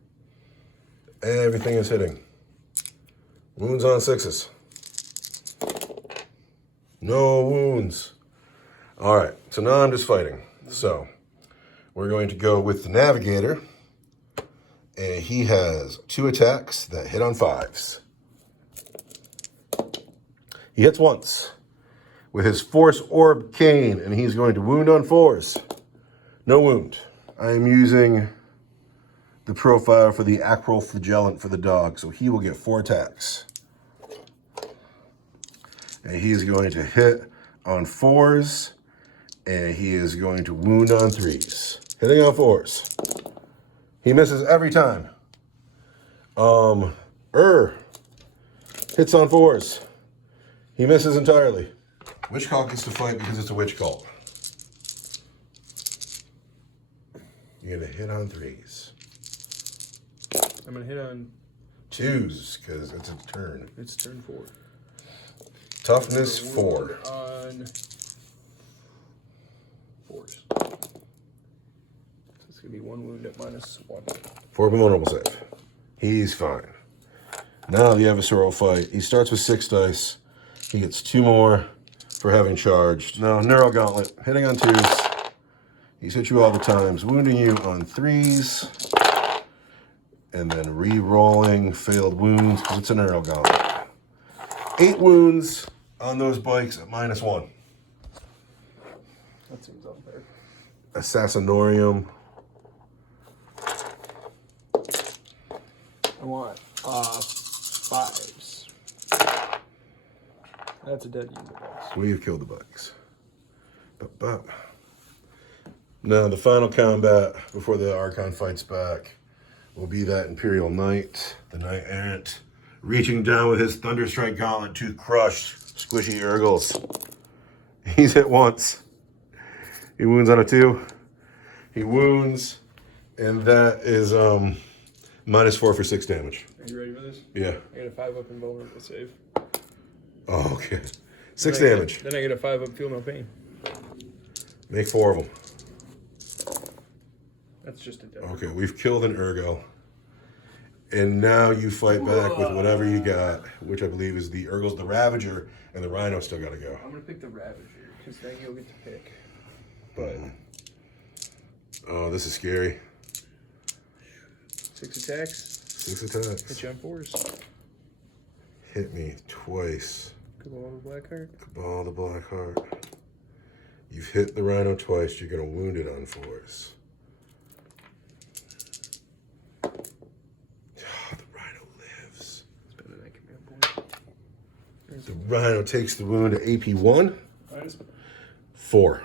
Everything is hitting. Wounds on 6s. No wounds. All right, so now I'm just fighting. So we're going to go with the Navigator. And he has 2 attacks that hit on 5s. He hits once with his Force Orb Cane, and he's going to wound on 4s. No wound. I am using the profile for the Acral Flagellant for the dog, so he will get 4 attacks. And he is going to hit on 4s, and he is going to wound on 3s. Hitting on 4s. He misses every time. Hits on 4s. He misses entirely. Witch Cult gets to fight because it's a Witch Cult. You're gonna hit on 3s. I'm gonna hit on 2s, because it's a turn. It's turn 4. Toughness 4. On 4s. So it's gonna be 1 wound at -1. 4 vulnerable save. He's fine. Now the adversarial fight. He starts with 6 dice. He gets 2 more for having charged. Now, Neural Gauntlet, hitting on 2s. He's hit you all the times, wounding you on 3s. And then re-rolling failed wounds, because it's a Neural Gauntlet. 8 wounds on those bikes at -1. That seems unfair. Assassinorium. I want 5s. That's a dead unit, guys. We've killed the bikes. Bop. Now, the final combat before the Archon fights back will be that Imperial Knight, the Knight Errant, reaching down with his Thunderstrike Gauntlet to crush squishy Urgles. He's hit once. He wounds on a 2. He wounds, and that is -4 for 6 damage. Are you ready for this? Yeah. I get a 5 up and vulnerable save. Oh, okay. 6 Then damage. Then I get a 5 up, feel no pain. Make 4 of them. That's just a dead. Okay, we've killed an Urgo. And now you fight back with whatever you got, which I believe is the Urgles, the Ravager, and the Rhino still got to go. I'm gonna pick the Ravager because then you'll get to pick. But Oh, this is scary. 6 attacks. 6 attacks. Hit you on 4s. Hit me twice. Cabal the Black Heart. Cabal the Black Heart. You've hit the Rhino twice. You're going to wound it on 4s. Oh, the Rhino lives. Spend that command point. The Rhino takes the wound at AP 1. -4.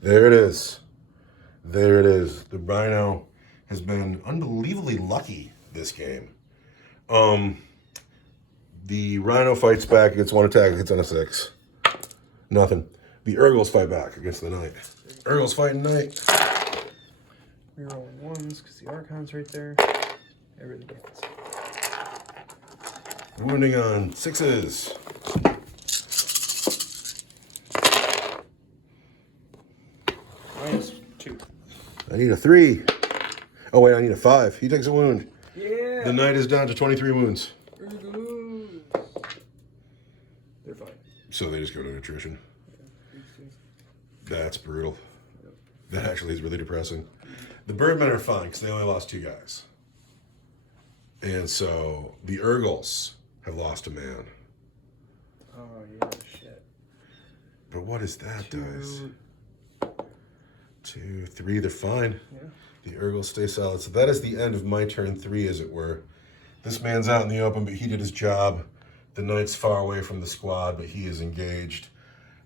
There it is. There it is. The Rhino has been unbelievably lucky this game. The Rhino fights back against 1 attack. It's on a 6. Nothing. The Urgles fight back against the Knight. Urgles fighting Knight. Reroll 1s because the Archon's right there. Everything hits. Wounding on 6s. -2. I need a 3. Oh, wait, I need a 5. He takes a wound. Yeah. The Knight is down to 23 wounds. They're fine. So they just go to attrition. That's brutal. That actually is really depressing. The Birdmen are fine because they only lost 2 guys. And so the Urgles have lost a man. Oh, yeah, shit. But what is that, dice? 2. 2, 3, they're fine. Yeah. The Urgles stay solid. So that is the end of my turn 3, as it were. This man's out in the open, but he did his job. The knight's far away from the squad, but he is engaged.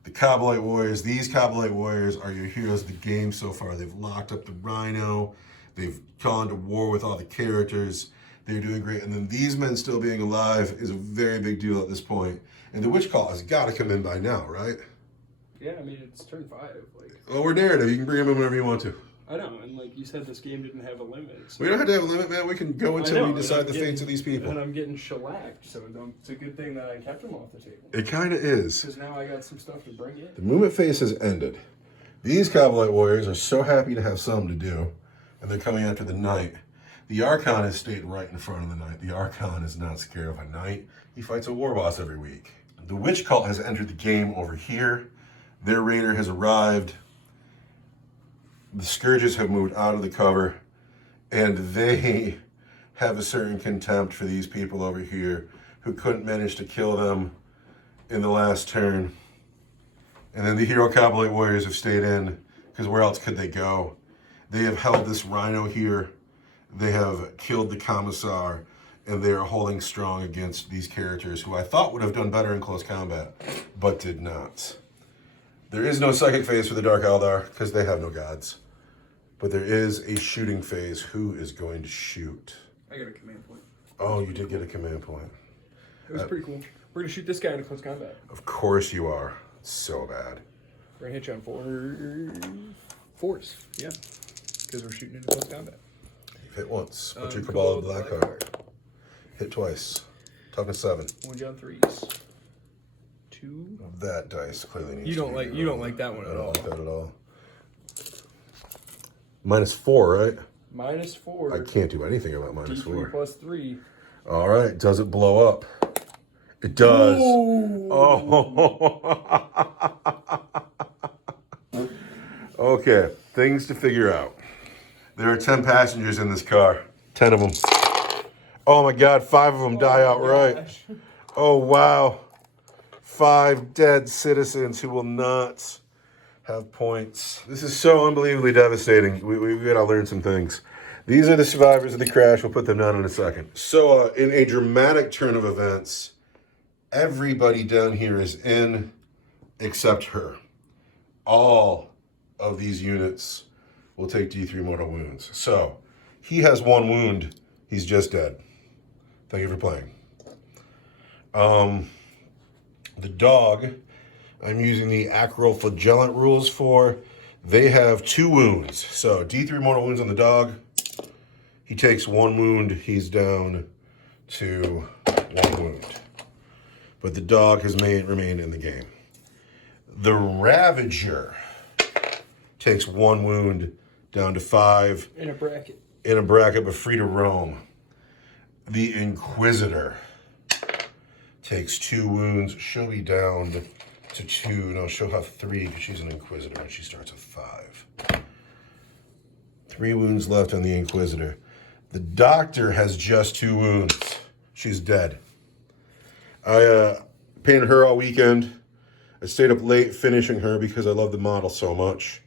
The Kabbalite Warriors, these Kabbalite Warriors are your heroes of the game so far. They've locked up the Rhino. They've gone to war with all the characters. They're doing great. And then these men still being alive is a very big deal at this point. And the Witch Call has got to come in by now, right? Yeah, I mean, it's turn 5. Like, Well, we're narrative. You can bring them in whenever you want to. I know, and like you said, this game didn't have a limit. So. We don't have to have a limit, man. We can go until we decide the fates of these people. And I'm getting shellacked, so it's a good thing that I kept them off the table. It kind of is. Because now I got some stuff to bring in. The movement phase has ended. These Kabbalite Warriors are so happy to have something to do, and they're coming after the Knight. The Archon has stayed right in front of the Knight. The Archon is not scared of a Knight. He fights a war boss every week. The Witch Cult has entered the game over here. Their raider has arrived. The Scourges have moved out of the cover, and they have a certain contempt for these people over here who couldn't manage to kill them in the last turn. And then the Hero Kabbalite Warriors have stayed in, because where else could they go? They have held this Rhino here. They have killed the Commissar, and they are holding strong against these characters who I thought would have done better in close combat, but did not. There is no psychic phase for the Dark Eldar, because they have no gods. But there is a shooting phase. Who is going to shoot? I got a command point. Oh, you did get a command point. It was pretty cool. We're going to shoot this guy in close combat. Of course you are. So bad. We're going to hit you on 4s. Yeah. Because we're shooting into close combat. You've hit once. What's your Cabal of Black card? Hit twice. Toughness 7. 1 on 3s. 2. That dice clearly needs You don't to be like that one I at don't all. like that at all. -4, right? -4. I can't do anything about D3 -4. plus 3. All right. Does it blow up? It does. Ooh. Oh. Okay. Things to figure out. There are 10 passengers in this car. 10 of them. Oh my God. 5 of them die outright. Gosh. Oh, wow. 5 dead citizens who will not have points. This is so unbelievably devastating. We gotta learn some things. These are the survivors of the crash. We'll put them down in a second. So in a dramatic turn of events, everybody down here is in except her. All of these units will take D3 mortal wounds. So he has 1 wound. He's just dead. Thank you for playing. The dog, I'm using the acroflagellant rules for. They have 2 wounds. So D3 mortal wounds on the dog. He takes 1 wound. He's down to 1 wound. But the dog has remained in the game. The Ravager takes 1 wound, down to 5. In a bracket. In a bracket, but free to roam. The Inquisitor takes 2 wounds. She'll be down to 2. No, she'll have 3 because she's an Inquisitor and she starts with 5. 3 wounds left on the Inquisitor. The Doctor has just 2 wounds. She's dead. I painted her all weekend. I stayed up late finishing her because I love the model so much.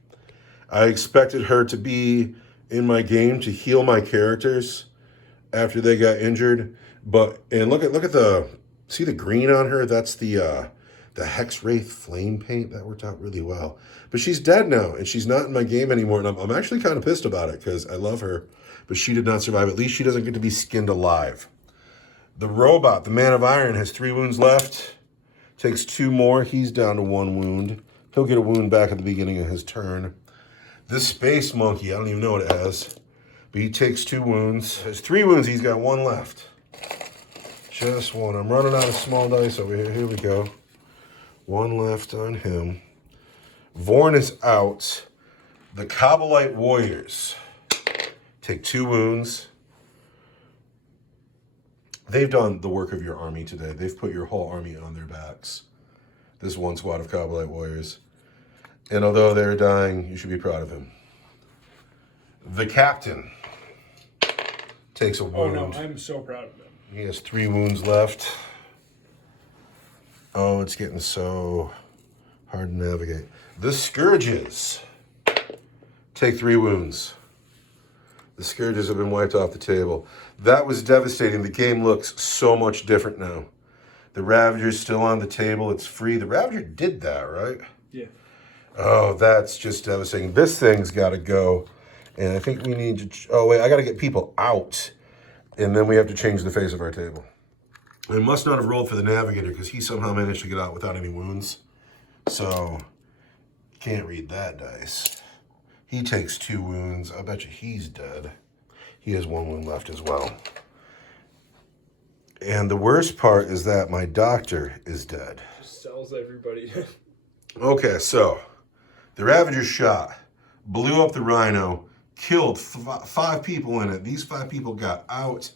I expected her to be in my game to heal my characters after they got injured. And look at the, see the green on her? That's the Hex Wraith flame paint. That worked out really well. But she's dead now, and she's not in my game anymore, and I'm actually kind of pissed about it because I love her, but she did not survive. At least she doesn't get to be skinned alive. The robot, the Man of Iron, has 3 wounds left. Takes 2 more. He's down to 1 wound. He'll get a wound back at the beginning of his turn. This Space Monkey, I don't even know what it has, but he takes 2 wounds. There's 3 wounds. He's got 1 left. Just 1. I'm running out of small dice over here. Here we go. 1 left on him. Vorn is out. The Kabbalite Warriors take 2 wounds. They've done the work of your army today. They've put your whole army on their backs. This 1 squad of Kabbalite Warriors. And although they're dying, you should be proud of him. The Captain takes a Oh wound. no, I'm so proud of him. He has 3 wounds left. Oh, it's getting so hard to navigate. The Scourges take 3 wounds. The Scourges have been wiped off the table. That was devastating. The game looks so much different now. The Ravager's still on the table. It's free. The Ravager did that, right? Yeah. Oh, that's just devastating. This thing's got to go. And I think we need to... Oh, wait. I got to get people out. And then we have to change the face of our table. I must not have rolled for the Navigator because he somehow managed to get out without any wounds. So, can't read that dice. He takes 2 wounds. I bet you he's dead. He has 1 wound left as well. And the worst part is that my doctor is dead. Just sells everybody. Okay, so the Ravager shot, blew up the Rhino, killed 5 people in it. These 5 people got out,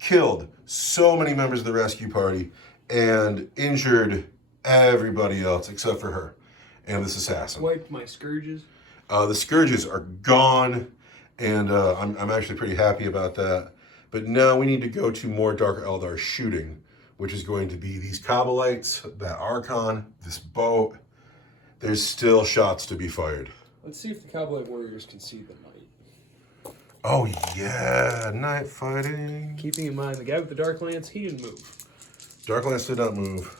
killed so many members of the rescue party, and injured everybody else except for her and this assassin. Wiped my Scourges. The Scourges are gone, and I'm actually pretty happy about that. But now we need to go to more Dark Eldar shooting, which is going to be these Kabalites, that Archon, this boat. There's still shots to be fired. Let's see if the Cowboy Warriors can see the night. Oh yeah, night fighting. Keeping in mind, the guy with the Dark Lance, he didn't move. Dark Lance did not move.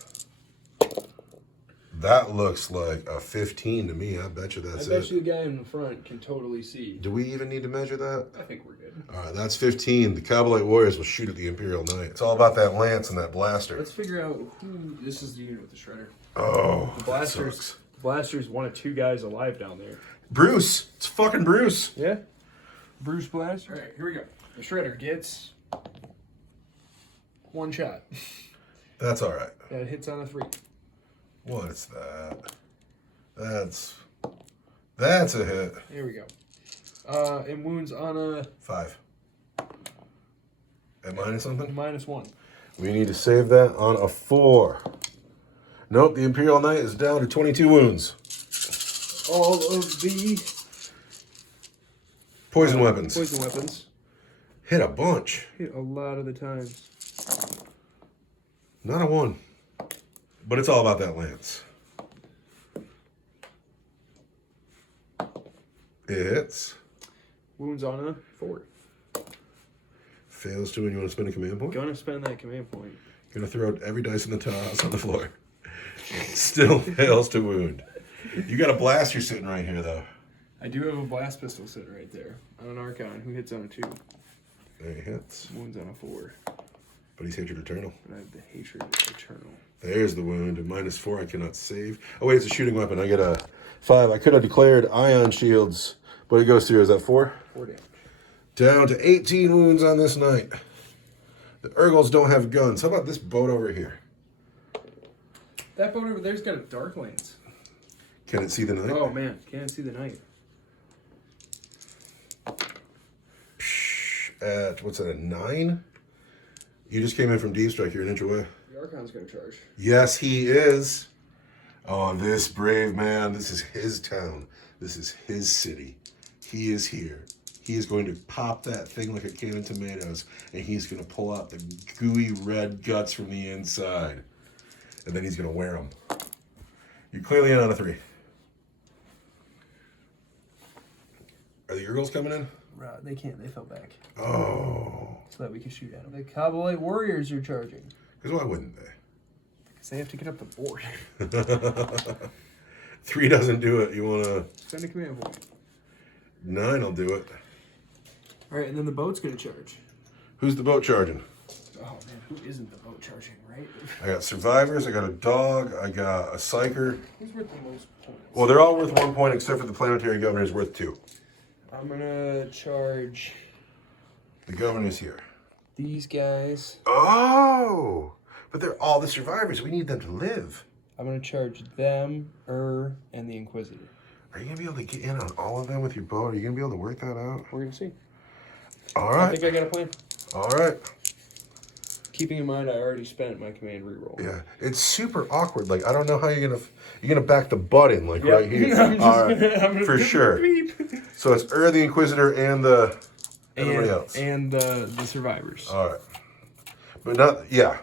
That looks like a 15 to me. I bet you that's it. I bet you the guy in the front can totally see. Do we even need to measure that? I think we're good. All right, that's 15. The Kabalite Warriors will shoot at the Imperial Knight. It's all about that lance and that blaster. Let's figure out who. This is the unit with the Shredder. Oh, The blasters. The blasters, 1 of 2 guys alive down there. Bruce. It's fucking Bruce. Yeah. Bruce Blaster. All right, here we go. The Shredder gets 1 shot. That's all right. That hits on a 3. What is that? That's a hit. Here we go. And wounds on a 5. At minus something? -1. We need to save that on a 4. Nope, the Imperial Knight is down to 22 wounds. All of the Poison weapons. poison weapons Hit a bunch. hit a lot of the times. Not a 1. But it's all about that lance. It hits. Wounds on a 4. Fails to, and you want to spend a command point? Gonna spend that command point. Gonna throw every dice in the toss on the floor. Still fails to wound. You got a blaster sitting right here, though. I do have a blast pistol sitting right there on an Archon who hits on a 2. There he hits. Wounds on a 4. But he's Hatred Eternal. And I have the Hatred Eternal. There's the wound. At -4, I cannot save. Oh, wait, it's a shooting weapon. I get a 5. I could have declared ion shields, but it goes through. Is that 4? 4 damage. Down to 18 wounds on this knight. The Urgles don't have guns. How about this boat over here? That boat over there's got a Dark Lance. Can it see the knight? Oh man, can't see the knight. At, what's that, a 9? You just came in from Deep Strike. You're an inch away. The Archon's gonna charge. Yes, he is. Oh, this brave man. This is his town. This is his city. He is here. He is going to pop that thing like a can of tomatoes, and he's going to pull out the gooey red guts from the inside. And then he's going to wear them. You're clearly in on a 3. Are the Urgles coming in? Right, they can't. They fell back. Oh. So that we can shoot at them. The Kabalite Warriors are charging. Because why wouldn't they? Because they have to get up the board. 3 doesn't do it. You want to... Spend a command point. 9 will do it. All right, and then the boat's gonna charge. Who's the boat charging? Oh man, who isn't the boat charging, right? I got survivors, I got a dog, I got a psyker. Who's worth the most points? Well, they're all worth 1 point except for the planetary governor is worth 2. I'm gonna charge The governor's here. these guys. Oh! But they're all the survivors. We need them to live. I'm gonna charge them, and the Inquisitor. Are you going to be able to get in on all of them with your boat? Are you going to be able to work that out? We're gonna see. All I right. think I got a plan. All right. Keeping in mind, I already spent my command reroll. Yeah. It's super awkward. Like, I don't know how you're gonna back the button, like, Yep. right here. I'm All right. gonna For sure. beep. So it's the Inquisitor and the Everybody else. And the survivors. All right. But not, yeah.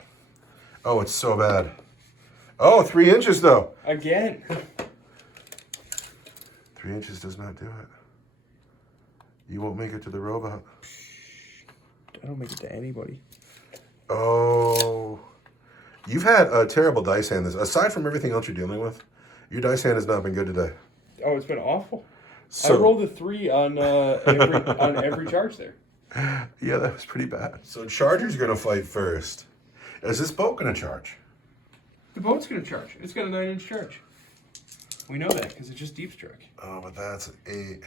Oh, it's so bad. Oh, 3 inches though. Again. 3 inches does not do it. You won't make it to the robot. I don't make it to anybody. Oh. You've had a terrible dice hand. Aside from everything else you're dealing with, your dice hand has not been good today. Oh, it's been awful. So, I rolled a 3 on every charge there. yeah, that was pretty bad. So Charger's going to fight first. Is this boat going to charge? The boat's going to charge. It's got a 9-inch charge. We know that because it just deep struck. Oh, but that's 8.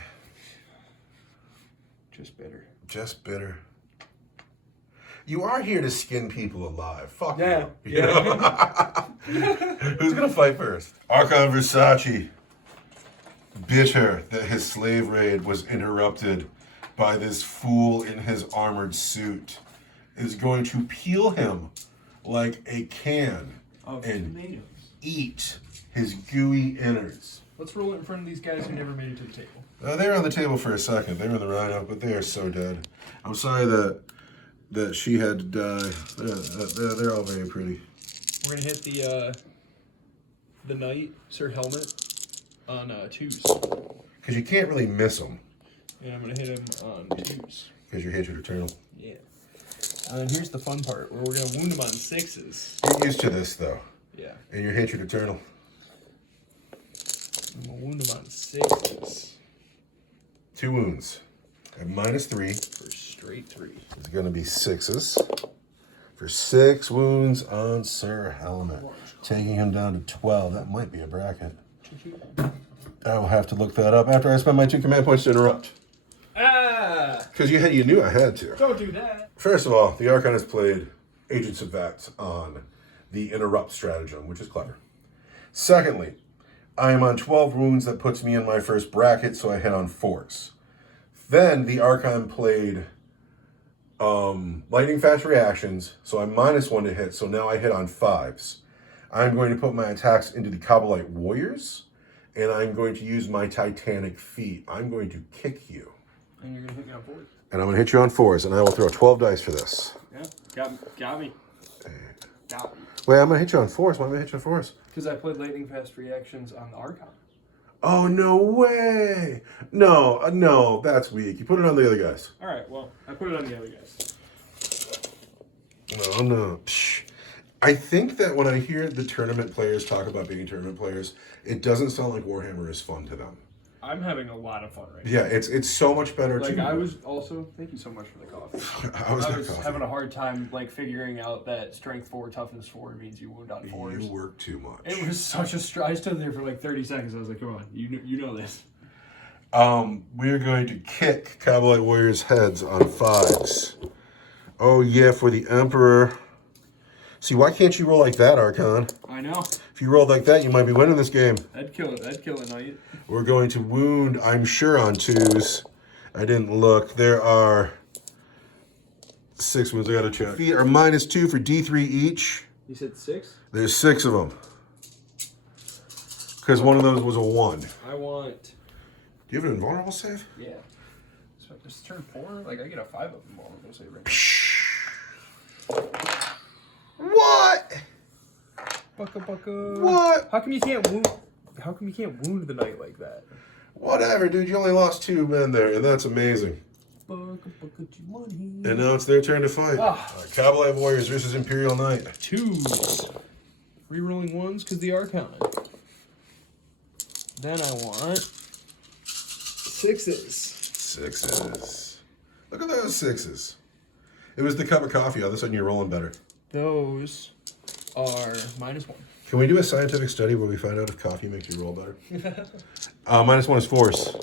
Just bitter. Just bitter. You are here to skin people alive. Fuck Yeah. you. You know? Who's going to fight first? Archon Versace. Bitter that his slave raid was interrupted by this fool in his armored suit, is going to peel him like a can Of and tomatoes. eat his gooey innards. Let's roll it in front of these guys who never made it to the table. They were on the table for a second. They were in the rhino, but they are so dead. I'm sorry that she had to die. They're all very pretty. We're gonna hit the knight, Sir Helmet, on 2s. Because you can't really miss them. And I'm gonna hit him on 2s. Because you're hatred eternal. Yeah. And here's the fun part, where we're gonna wound him on 6s. You're used to this, though. Yeah. And you're hatred eternal. I'm gonna wound him on 6s. 2 wounds. At -3. For straight 3. It's going to be 6s. For 6 wounds on Sir Helmet. Taking him down to 12. That might be a bracket. I will have to look that up after I spend my 2 command points to interrupt. Ah! Because you knew I had to. Don't do that. First of all, the Archon has played Agents of Vex on the interrupt stratagem, which is clever. Secondly, I am on 12 wounds. That puts me in my first bracket, so I hit on 4s. Then the Archon played lightning fast reactions, so I'm -1 to hit, so now I hit on 5s. I'm going to put my attacks into the Kabbalite Warriors, and I'm going to use my Titanic Feet. I'm going to kick you. And you're gonna hit me on 4s. And I'm going to hit you on 4s, and I will throw 12 dice for this. Yeah. Got me. Got me. Wait, I'm going to hit you on 4s. Why am I hit you on 4s? Because I played lightning fast reactions on the Archon. Oh, no way. No, that's weak. You put it on the other guys. All right, well, I put it on the other guys. No. Psh. I think that when I hear the tournament players talk about being tournament players, it doesn't sound like Warhammer is fun to them. I'm having a lot of fun right now. Yeah, it's so much better Like, to... I was also... Thank you so much for the coffee. I was having a hard time, like, figuring out that strength 4, toughness 4 means you wound on 4s. You work too much. It was such a I stood there for like 30 seconds. I was like, come on, you know this. We're going to kick Kabbalite Warriors' heads on 5s. Oh, yeah, for the Emperor. See, why can't you roll like that, Archon? I know. If you rolled like that, you might be winning this game. That'd kill it. That'd kill a knight. We're going to wound, I'm sure, on 2s. I didn't look. There are 6 wounds. I gotta check. Feet are -2 for D3 each. You said 6? There's 6 of them. Because one of those was a 1. I want... Do you have an invulnerable save? Yeah. So this turn 4? Like, I get a 5 of them all. I'm gonna say right now. What? Bucka. What? How come you can't wound... How come you can't wound the knight like that? Whatever, dude. You only lost 2 men there, and that's amazing. And now it's their turn to fight. Kabbalite Warriors versus Imperial Knight. 2s. Rerolling 1s because the Archon. Then I want 6s. 6s. Look at those 6s. It was the cup of coffee. All of a sudden, you're rolling better. Those are -1. Can we do a scientific study where we find out if coffee makes you roll better? -1 is force.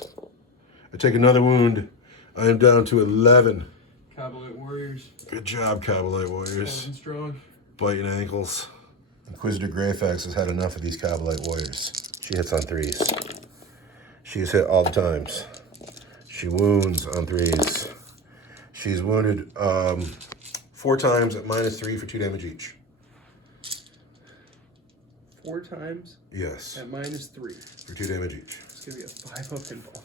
I take another wound. I am down to 11. Kabbalite Warriors. Good job, Kabbalite Warriors. Strong. Biting ankles. Inquisitor Greyfax has had enough of these Kabbalite Warriors. She hits on 3s. She's hit all the times. She wounds on 3s. She's wounded 4 times at -3 for 2 damage each. 4 times Yes. at -3. For 2 damage each. It's gonna be a 5-up pinball.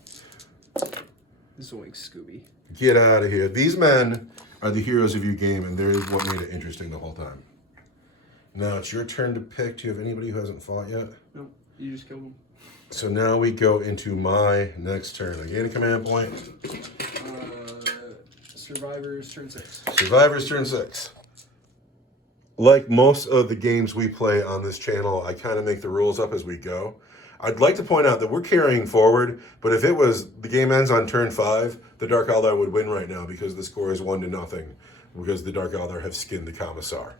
This is Wink Scooby. Get out of here. These men are the heroes of your game, and they're what made it interesting the whole time. Now it's your turn to pick. Do you have anybody who hasn't fought yet? Nope, you just killed him. So now we go into my next turn. I gain a command point. Survivors, turn 6. Survivors, turn 6. Like most of the games we play on this channel, I kind of make the rules up as we go. I'd like to point out that we're carrying forward, but if it was the game ends on turn 5, the Dark Eldar would win right now because the score is 1-0 because the Dark Eldar have skinned the Commissar.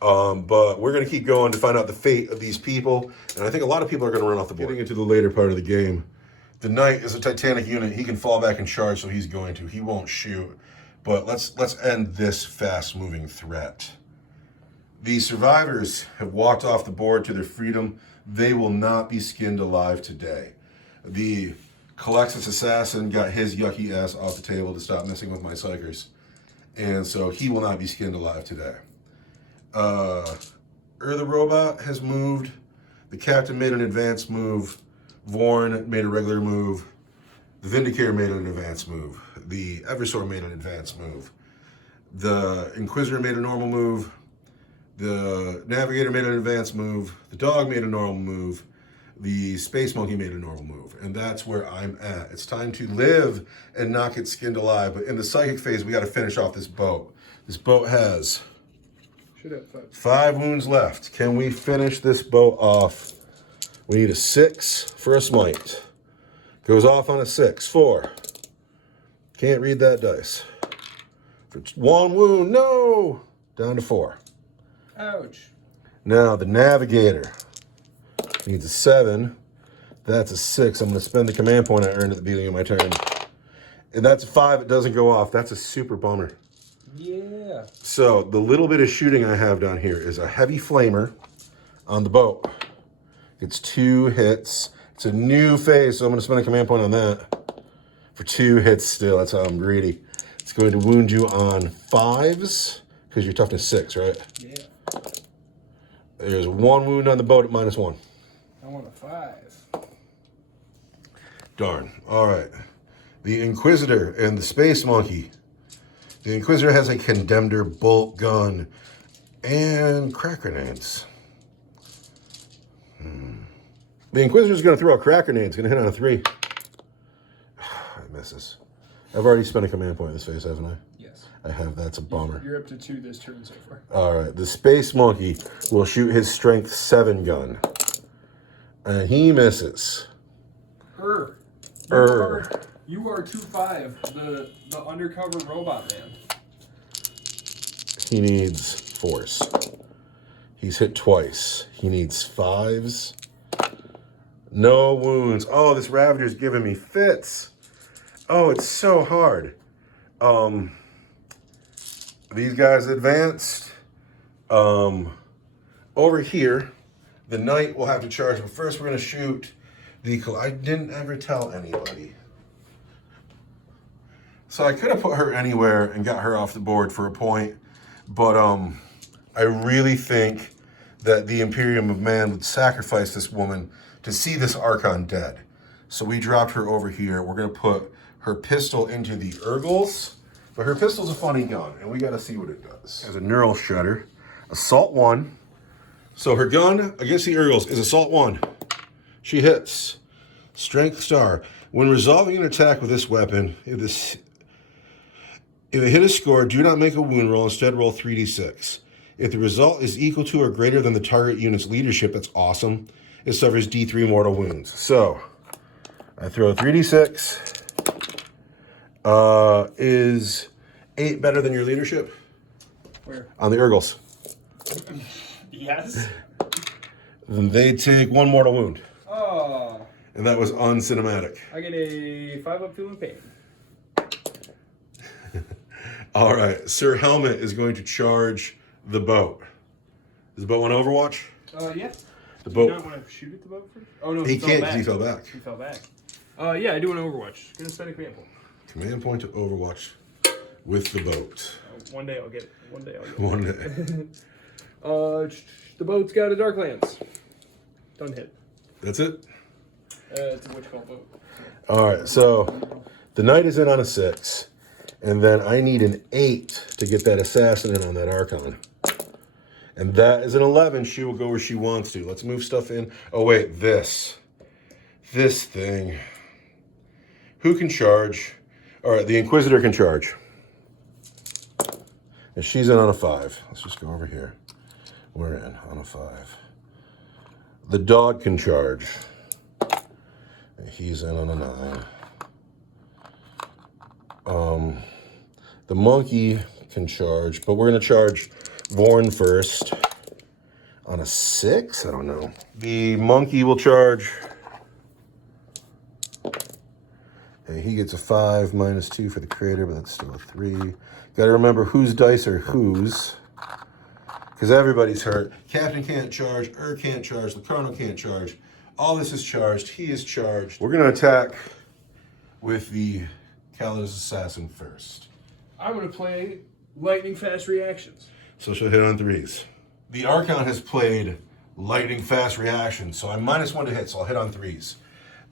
But we're going to keep going to find out the fate of these people, and I think a lot of people are going to run off the board. Getting into the later part of the game, the Knight is a Titanic unit. He can fall back and charge, so he's going to. He won't shoot. But let's end this fast-moving threat. The survivors have walked off the board to their freedom. They will not be skinned alive today. The Calexis assassin got his yucky ass off the table to stop messing with my psychers. And so he will not be skinned alive today. The robot has moved. The captain made an advanced move. Vorn made a regular move. The Vindicator made an advanced move. The Eversor made an advanced move. The Inquisitor made a normal move. The Navigator made an advanced move. The Dog made a normal move. The Space Monkey made a normal move. And that's where I'm at. It's time to live and not get skinned alive. But in the psychic phase, we got to finish off this boat. This boat has Should have 5 wounds left. Can we finish this boat off? We need a 6 for a smite. Goes off on a 6. 4. Can't read that dice. For 1 wound, no! Down to 4. Ouch. Now the Navigator needs a 7. That's a 6. I'm going to spend the command point I earned at the beginning of my turn. And that's a 5. It doesn't go off. That's a super bummer. Yeah. So the little bit of shooting I have down here is a heavy flamer on the boat. It's 2 hits. It's a new phase, so I'm going to spend a command point on that. For 2 hits still. That's how I'm greedy. It's going to wound you on 5s, because you're toughness 6, right? Yeah. There's 1 wound on the boat at -1. I want a 5. Darn. All right. The Inquisitor and the Space Monkey. The Inquisitor has a Condemner bolt gun and crack grenades. The Inquisitor's going to throw a crack grenade. It's going to hit on a 3. It misses. I've already spent a command point in this phase, haven't I? Yes. I have. That's a bummer. You're up to 2 this turn so far. All right. The Space Monkey will shoot his Strength 7 gun. And he misses. You are 2-5, the undercover robot man. He needs force. He's hit twice. He needs 5s. No wounds. Oh, this Ravager's giving me fits. Oh, it's so hard. These guys advanced. Over here, the Knight will have to charge, but first we're going to shoot the... I didn't ever tell anybody. So I could have put her anywhere and got her off the board for a point, but I really think that the Imperium of Man would sacrifice this woman to see this Archon dead. So we dropped her over here. We're going to put her pistol into the Urgles, but her pistol's a funny gun, and we got to see what it does. Has a neural shredder, assault 1. So her gun against the Urgles is assault 1. She hits. Strength star. When resolving an attack with this weapon, if it hit a score, do not make a wound roll. Instead, roll 3d6. If the result is equal to or greater than the target unit's leadership, that's awesome. It suffers D3 mortal wounds. So, I throw 3d6. Is 8 better than your leadership? Where? On the Urgles. Yes. Then they take 1 mortal wound. Oh. And that was uncinematic. I get a 5 up feeling pain. All right, Sir Helmet is going to charge the boat. Is the boat on Overwatch? Yeah. The Do you boat. not want to shoot at the boat first? Oh no, He fell can't back. because he fell back. He fell back. Yeah, I do want to Overwatch. Gonna spend a command point. Command point to Overwatch with the boat. One day I'll get it. One day I'll get it. One day. The boat's got a Darklands. Done hit. That's it? It's a witch call boat. All right, so the Knight is in on a 6. And then I need an 8 to get that assassin in on that Archon. And that is an 11. She will go where she wants to. Let's move stuff in. Oh, wait, this thing. Who can charge? All right, the Inquisitor can charge. And she's in on a 5. Let's just go over here. We're in on a 5. The dog can charge. And he's in on a 9. The monkey can charge, but we're going to charge Vorn first on a 6. I don't know. The monkey will charge. And he gets a 5 minus 2 for the creator, but that's still a 3. Got to remember whose dice are whose, because everybody's hurt. Captain can't charge, can't charge, Locarno can't charge. All this is charged. He is charged. We're going to attack with the Kala's assassin first. I'm going to play lightning fast reactions. So she'll hit on 3s. The Archon has played lightning fast reaction, so I'm -1 to hit, so I'll hit on 3s.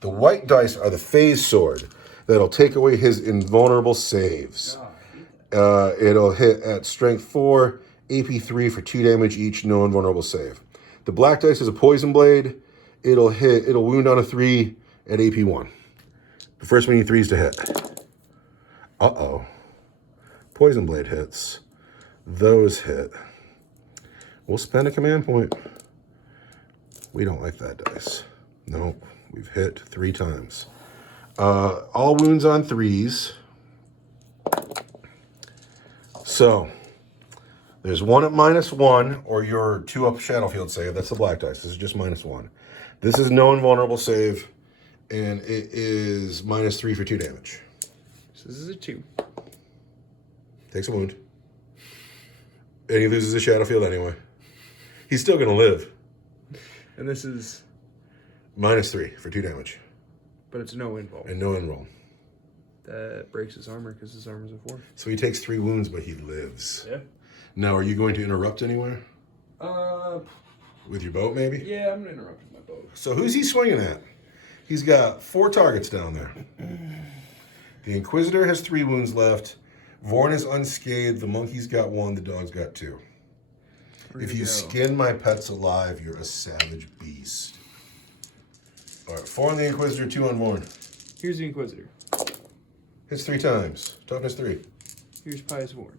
The white dice are the phase sword that'll take away his invulnerable saves. It'll hit at strength 4, AP 3 for 2 damage each, no invulnerable save. The black dice is a poison blade. It'll wound on a 3 at AP 1. The first we need 3s to hit. Uh-oh. Poison blade hits. Those hit. We'll spend a command point. We don't like that dice. Nope. We've hit 3 times. All wounds on 3s. So, there's 1 at -1, or your 2 up Shadowfield save. That's the black dice. This is just -1. This is no invulnerable save, and it is -3 for 2 damage. So this is a 2. Takes a wound. And he loses his Shadowfield anyway. He's still going to live. And this is... -3 for 2 damage. But it's no invul. And no enroll. That breaks his armor because his armor's a 4. So he takes 3 wounds, but he lives. Yeah. Now, are you going to interrupt anywhere? With your boat, maybe? Yeah, I'm going to interrupt with my boat. So who's he swinging at? He's got 4 targets down there. The Inquisitor has 3 wounds left. Vorn is unscathed. The monkey's got 1. The dog's got 2. If you skin my pets alive, you're a savage beast. All right, 4 on the Inquisitor, 2 on Vorn. Here's the Inquisitor. Hits 3 times. Toughness 3. Here's Pious Warren.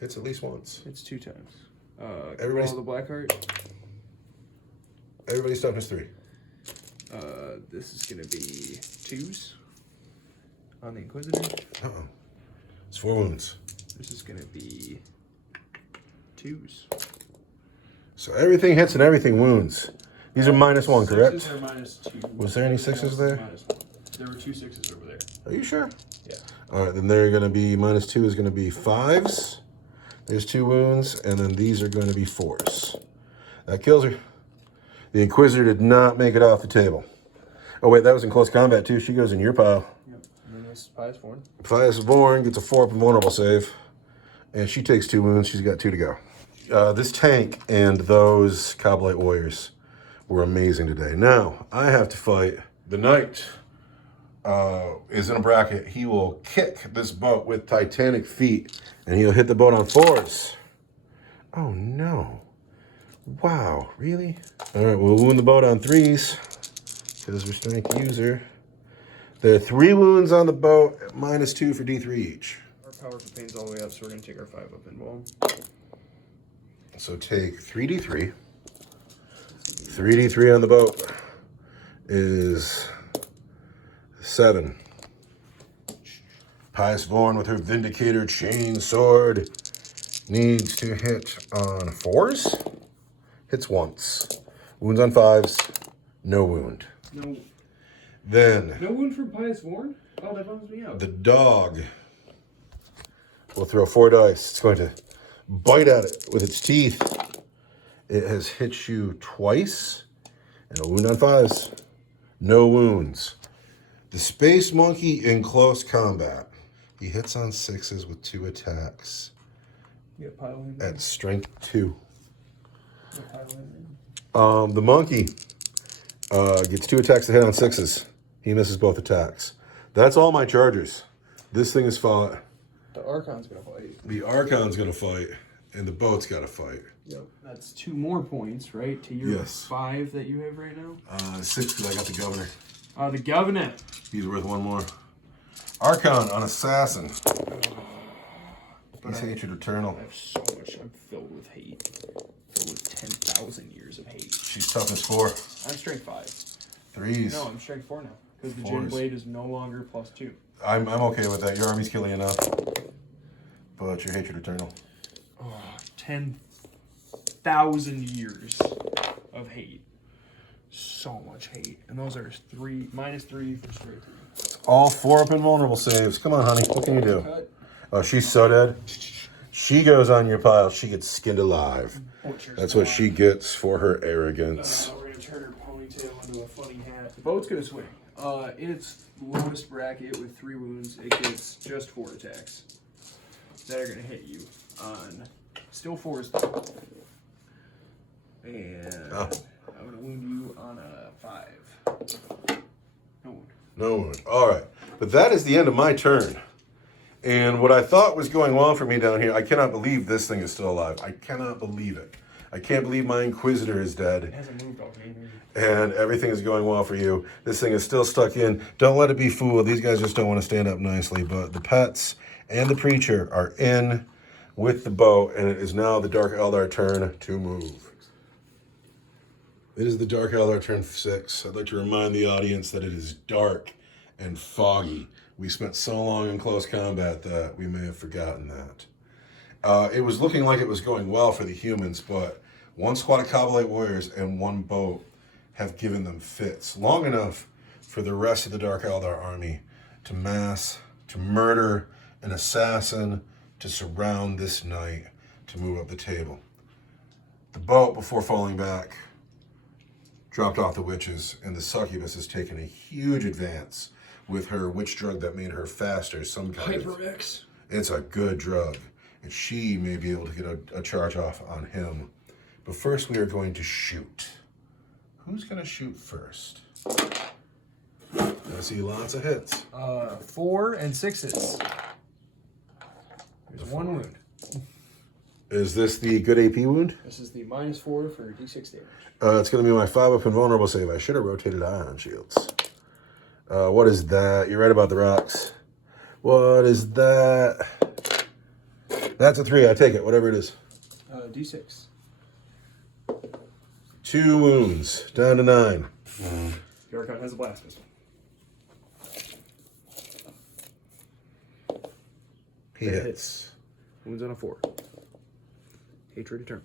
Hits at least once. It's 2 times. Everybody's the Blackheart. Everybody's toughness 3. This is gonna be 2s on the Inquisitor. Uh-oh. It's 4 wounds. This is gonna be 2s. So everything hits and everything wounds. These are -1, correct? 6s are -2. Was there any 6s there? -1. There were 2 6s over there. Are you sure? Yeah. All right, then they're going to be -2 is going to be 5s. There's 2 wounds, and then these are going to be 4s. That kills her. The Inquisitor did not make it off the table. Oh, wait, that was in close combat, too. She goes in your pile. Yep. And then this is Pious Warren. Pious Vorn gets a 4 up invulnerable save, and she takes 2 wounds. She's got 2 to go. This tank and those Coblite warriors were amazing today. Now, I have to fight the Knight. Is in a bracket. He will kick this boat with titanic feet, and he'll hit the boat on 4s. Oh, no. Wow, really? All right, we'll wound the boat on 3s, because we're strength user. There are 3 wounds on the boat, -2 for D3 each. Our power for pain's all the way up, so we're going to take our 5 up invul. So take 3D3. 3D3 on the boat is 7. Pious Vorn with her Vindicator chain sword needs to hit on 4s. Hits once. Wounds on 5s. No wound. No. Then No wound from Pious Warren? Oh, that bums me out. the dog will throw 4 dice. It's going to bite at it with its teeth. It has hit you twice. And a wound on 5s. No wounds. The Space Monkey in close combat. He hits on 6s with 2 attacks. You got pile in. At strength 2. Pile in. The monkey gets 2 attacks to hit on 6s. He misses both attacks. That's all my chargers. This thing is fought. The Archon's gonna fight. The Archon's gonna fight, and the boat's gotta fight. Yep. That's 2 more points, right? To your Yes. 5 that you have right now. 6 because I got the governor. The Governor. He's worth 1 more. Archon on Assassin. He's hatred eternal. I have so much. I'm filled with hate. Filled with 10,000 years of hate. She's toughness 4. I'm strength 5. 3s. No, I'm strength 4 now. Because the 4s. Gin Blade is no longer +2. I'm okay with that. Your army's killing enough. But your hatred eternal. 10,000 years of hate. So much hate. And those are -3 for straight 3. All 4 up invulnerable saves. Come on, honey. What can you do? Cut. Oh, she's so dead. She goes on your pile. She gets skinned alive. Butcher's That's what Block. she gets for her arrogance. We're going to turn her ponytail into a funny hat. The boat's going to swing. In its lowest bracket with 3 wounds, it gets just 4 attacks that are going to hit you on still 4s though. And I'm going to wound you on a 5. No wound. No wound. All right. But that is the end of my turn. And what I thought was going on for me down here, I cannot believe this thing is still alive. I cannot believe it. I can't believe my Inquisitor is dead. It hasn't moved all game. And everything is going well for you. This thing is still stuck in. Don't let it be fooled. These guys just don't want to stand up nicely. But the pets and the preacher are in with the boat. And it is now the Dark Eldar turn to move. It is the Dark Eldar turn 6. I'd like to remind the audience that it is dark and foggy. We spent so long in close combat that we may have forgotten that. It was looking like it was going well for the humans, but 1 squad of Kabbalite warriors and 1 boat have given them fits. Long enough for the rest of the Dark Eldar army to mass, to murder an assassin, to surround this knight, to move up the table. The boat, before falling back, dropped off the witches, and the succubus has taken a huge advance with her witch drug that made her faster. Some kind of, HyperX. it's a good drug, and she may be able to get a charge off on him. But first, we are going to shoot. Who's going to shoot first? I see lots of hits. 4 and 6s. There's 1 wound. Is this the good AP wound? This is the -4 for D6 damage. It's going to be my 5 up invulnerable save. I should have rotated ion shields. What is that? You're right about the rocks. What is that? That's a 3. I take it, whatever it is. D6. 2 wounds, down to 9. The Archon has a blast missile. He hits. Wounds on a 4. Hatred eternal.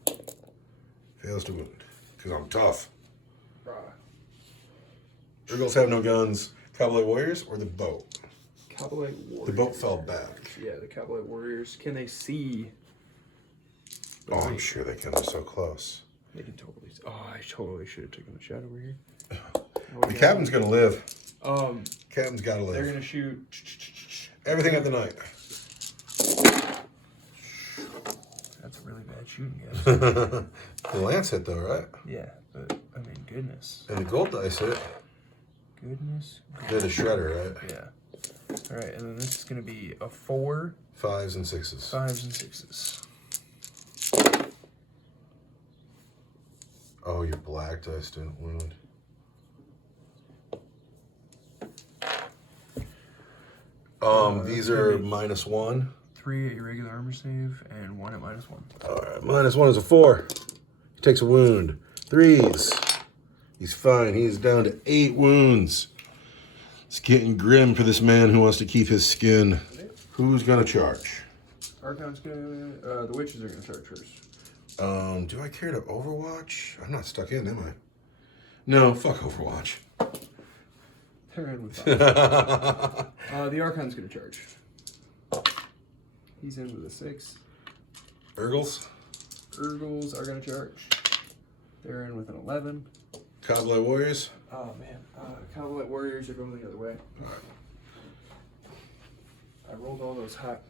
Fails to wound. Because I'm tough. Rah. Urgles have no guns. Kabbalite warriors or the boat? Kabbalite warriors. The boat fell back. Yeah, the Kabbalite warriors. Can they see? Oh, I'm sure they can. They're so close. They can totally see. Oh, I totally should have taken a shot over here. The captain's going to live. Um, Captain's got to they're live. gonna shoot Everything at the night. That's a really bad shooting, guys. The lance hit, though, right? Yeah, but I mean, goodness, And the gold dice hit. goodness. They're the shredder, right? Yeah. All right, and then this is gonna be a 4, 5s and 6s. 5s and 6s. Oh, your black dice didn't wound. These are -1. 3 at your regular armor save and 1 at -1. All right, -1 is a 4. He takes a wound. 3s. He's fine. He's down to 8 wounds. It's getting grim for this man who wants to keep his skin. Who's gonna charge? Archon's gonna. The witches are gonna charge first. Do I care to Overwatch? I'm not stuck in, am I? No, fuck Overwatch. They're in with 5. The Archon's gonna charge. He's in with a 6. Urgles? Urgles are gonna charge. They're in with an 11. Kabbalite warriors? Oh man, Kabbalite warriors are going the other way. I rolled all those hot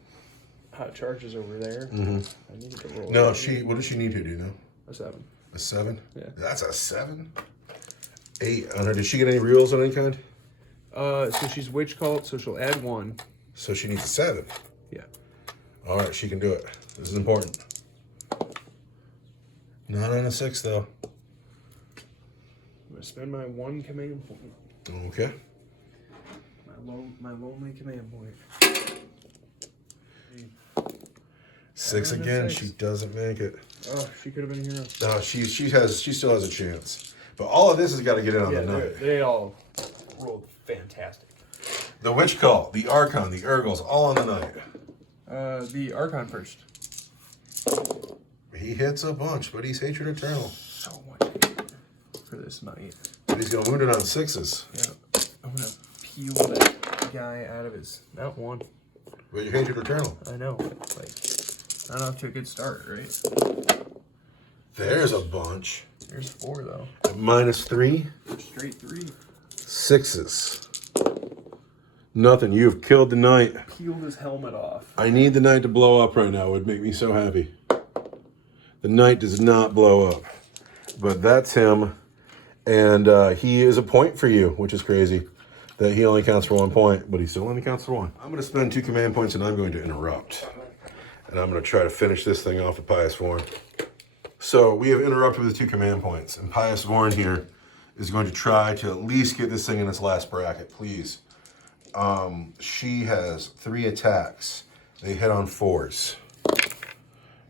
charges over there. Mm-hmm. I needed to roll. No, what does she need to do now? A 7. A 7? Yeah. That's a 7? 8 on her. Did she get any reels of any kind? So she's witch cult, so she'll add 1. So she needs a 7. Yeah. All right, she can do it. This is important. Not on a 6, though. I'm gonna spend my 1 command point. Okay. My lonely command point. 6 on a again. 6. She doesn't make it. Oh, she could have been a hero. No, she still has a chance. But all of this has got to get in on the Yeah, night. they all rolled fantastic. The Witch Call, the Archon, the Urgles, all on the night. The Archon first. He hits a bunch, but he's Hatred Eternal. So much hate for this night. But he's going to wound it on 6s. Yeah. I'm gonna peel that guy out of his. Not one. But you're Hatred Eternal. I know. Like, not off to a good start, right? There's a bunch. There's 4 though. At -3. Straight 3. 6s. Nothing. You've killed the night. Peeled his helmet off. I need the night to blow up right now. It would make me so happy. The night does not blow up. But that's him. And he is a point for you, which is crazy. That he only counts for 1 point, but he still only counts for 1. I'm going to spend 2 command points and I'm going to interrupt. And I'm going to try to finish this thing off with Pious Vorn. So we have interrupted with 2 command points. And Pious Vorn here is going to try to at least get this thing in its last bracket, please. She has 3 attacks. They hit on 4s.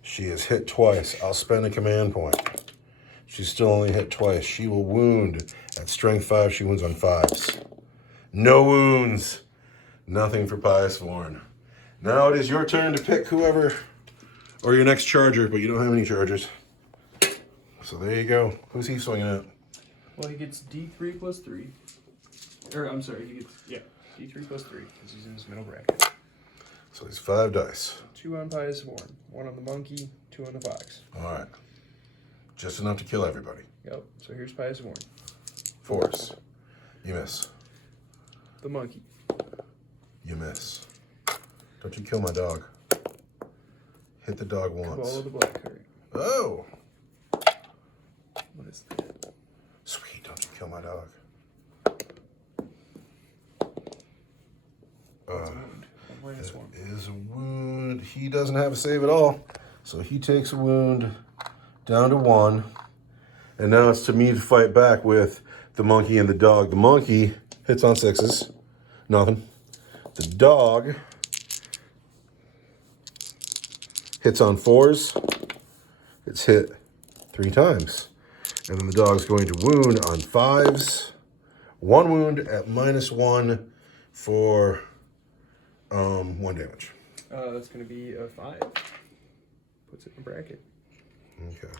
She has hit twice. I'll spend a command point. She's still only hit twice. She will wound. At strength 5, she wounds on 5s. No wounds. Nothing for Pious Vorn. Now it is your turn to pick whoever, or your next charger, but you don't have any chargers. So there you go. Who's he swinging at? Well, he gets D3 plus 3. Or, I'm sorry, he gets, yeah, D3 plus 3, because he's in his middle bracket. So he's 5 dice. 2 on Pious Vorn, 1 on the monkey, 2 on the fox. All right. Just enough to kill everybody. Yep, so here's Pious Vorn. 4s. You miss. The monkey. You miss. Don't you kill my dog. Hit the dog once. Follow the black card. Oh! What is that? Sweet, don't you kill my dog. -1. Is a wound. He doesn't have a save at all. So he takes a wound down to 1. And now it's to me to fight back with the monkey and the dog. The monkey hits on 6s. Nothing. The dog hits on 4s. It's hit 3 times. And then the dog's going to wound on 5s. 1 wound at -1 for 1 damage. That's going to be a 5. Puts it in a bracket. Okay.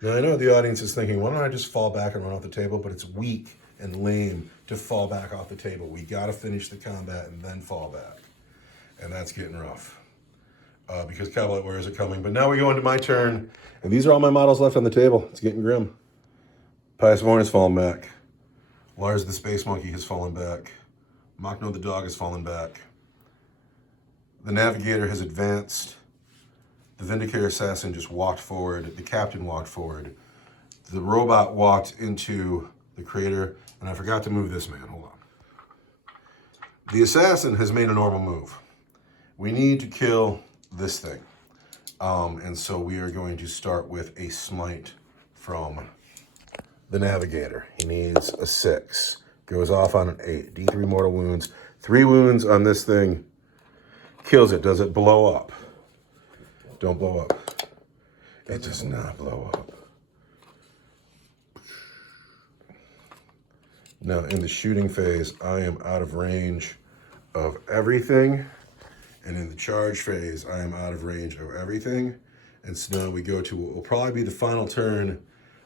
Now I know the audience is thinking, why don't I just fall back and run off the table? But it's weak and lame to fall back off the table. We got to finish the combat and then fall back. And that's getting rough. Because Cowboy Warriors are coming. But now we go into my turn. And these are all my models left on the table. It's getting grim. Pious Vorn has fallen back. Lars the Space Monkey has fallen back. Machno the Dog has fallen back. The Navigator has advanced. The Vindicator Assassin just walked forward. The Captain walked forward. The robot walked into the crater. And I forgot to move this man. Hold on. The Assassin has made a normal move. We need to kill this thing. And so we are going to start with a smite from the Navigator. He needs a 6. Goes off on an 8. D3 mortal wounds. 3 wounds on this thing. Kills it. Does it blow up? Don't blow up. It does not blow up. Now, in the shooting phase, I am out of range of everything. And in the charge phase, I am out of range of everything. And so now we go to what will probably be the final turn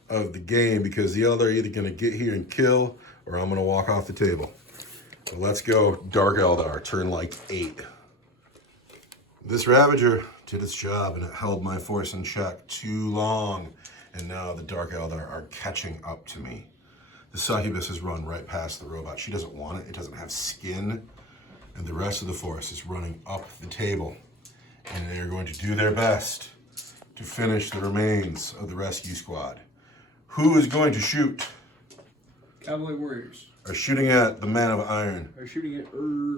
of the game, because the other are either going to get here and kill, or I'm going to walk off the table. So let's go Dark Eldar, turn like 8. This Ravager did its job, and it held my force in check too long. And now the Dark Eldar are catching up to me. The Succubus has run right past the robot. She doesn't want it. It doesn't have skin. And the rest of the force is running up the table. And they are going to do their best to finish the remains of the rescue squad. Who is going to shoot? Cowboy Warriors. are shooting at the man of iron. Are shooting at.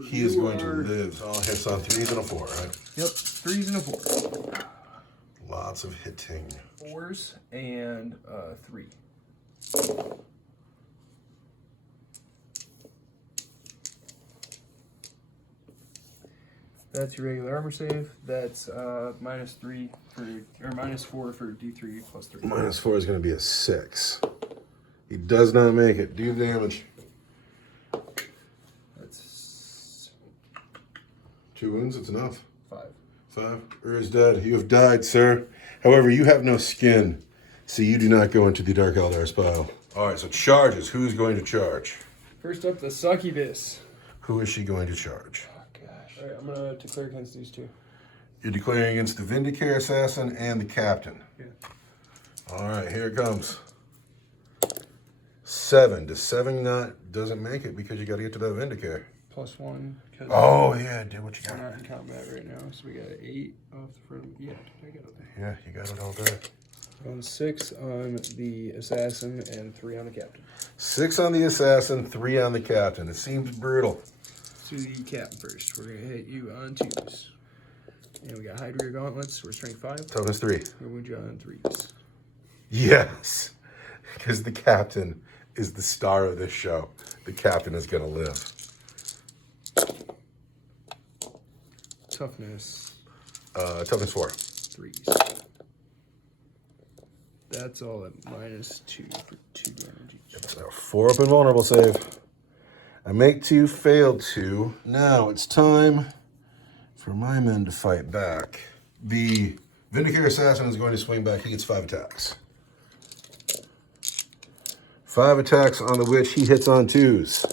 He is going to live. All hits on 3s and a 4, right? Yep, 3s and a 4. Lots of hitting. 4s and 3. That's your regular armor save. That's -3 for, or -4 for D3 plus 3. -4 is going to be a 6. He does not make it. Do damage. That's 2 wounds, it's enough. 5. 5. Is dead. You have died, sir. However, you have no skin, so you do not go into the Dark Eldar's pile. All right, so charges. Who's going to charge? First up, the succubus. Who is she going to charge? Oh, gosh. All right, I'm going to declare against these two. You're declaring against the Vindicare Assassin and the Captain. Yeah. All right, here it comes. 7. Does 7 not doesn't make it because you got to get to that Vindicare. +1. Oh yeah, do what you We're got. not in combat right now, so we got an 8 off the front. Yeah, I got it there. Yeah, you got it all there. On 6 on the assassin and 3 on the captain. 6 on the assassin, 3 on the captain. It seems brutal. To the captain first. We're gonna hit you on 2s. And we got Hydra gauntlets. We're strength 5. Toughness 3. We're wound you on 3s. Yes, because the captain is the star of this show. The captain is gonna live. Toughness Toughness 4. 3s. That's all at -2 for 2 damage each. So 4 up and vulnerable save. I make 2, fail 2. Now it's time for my men to fight back. The Vindicare Assassin is going to swing back. He gets 5 attacks. 5 attacks on the Witch. He hits on 2s.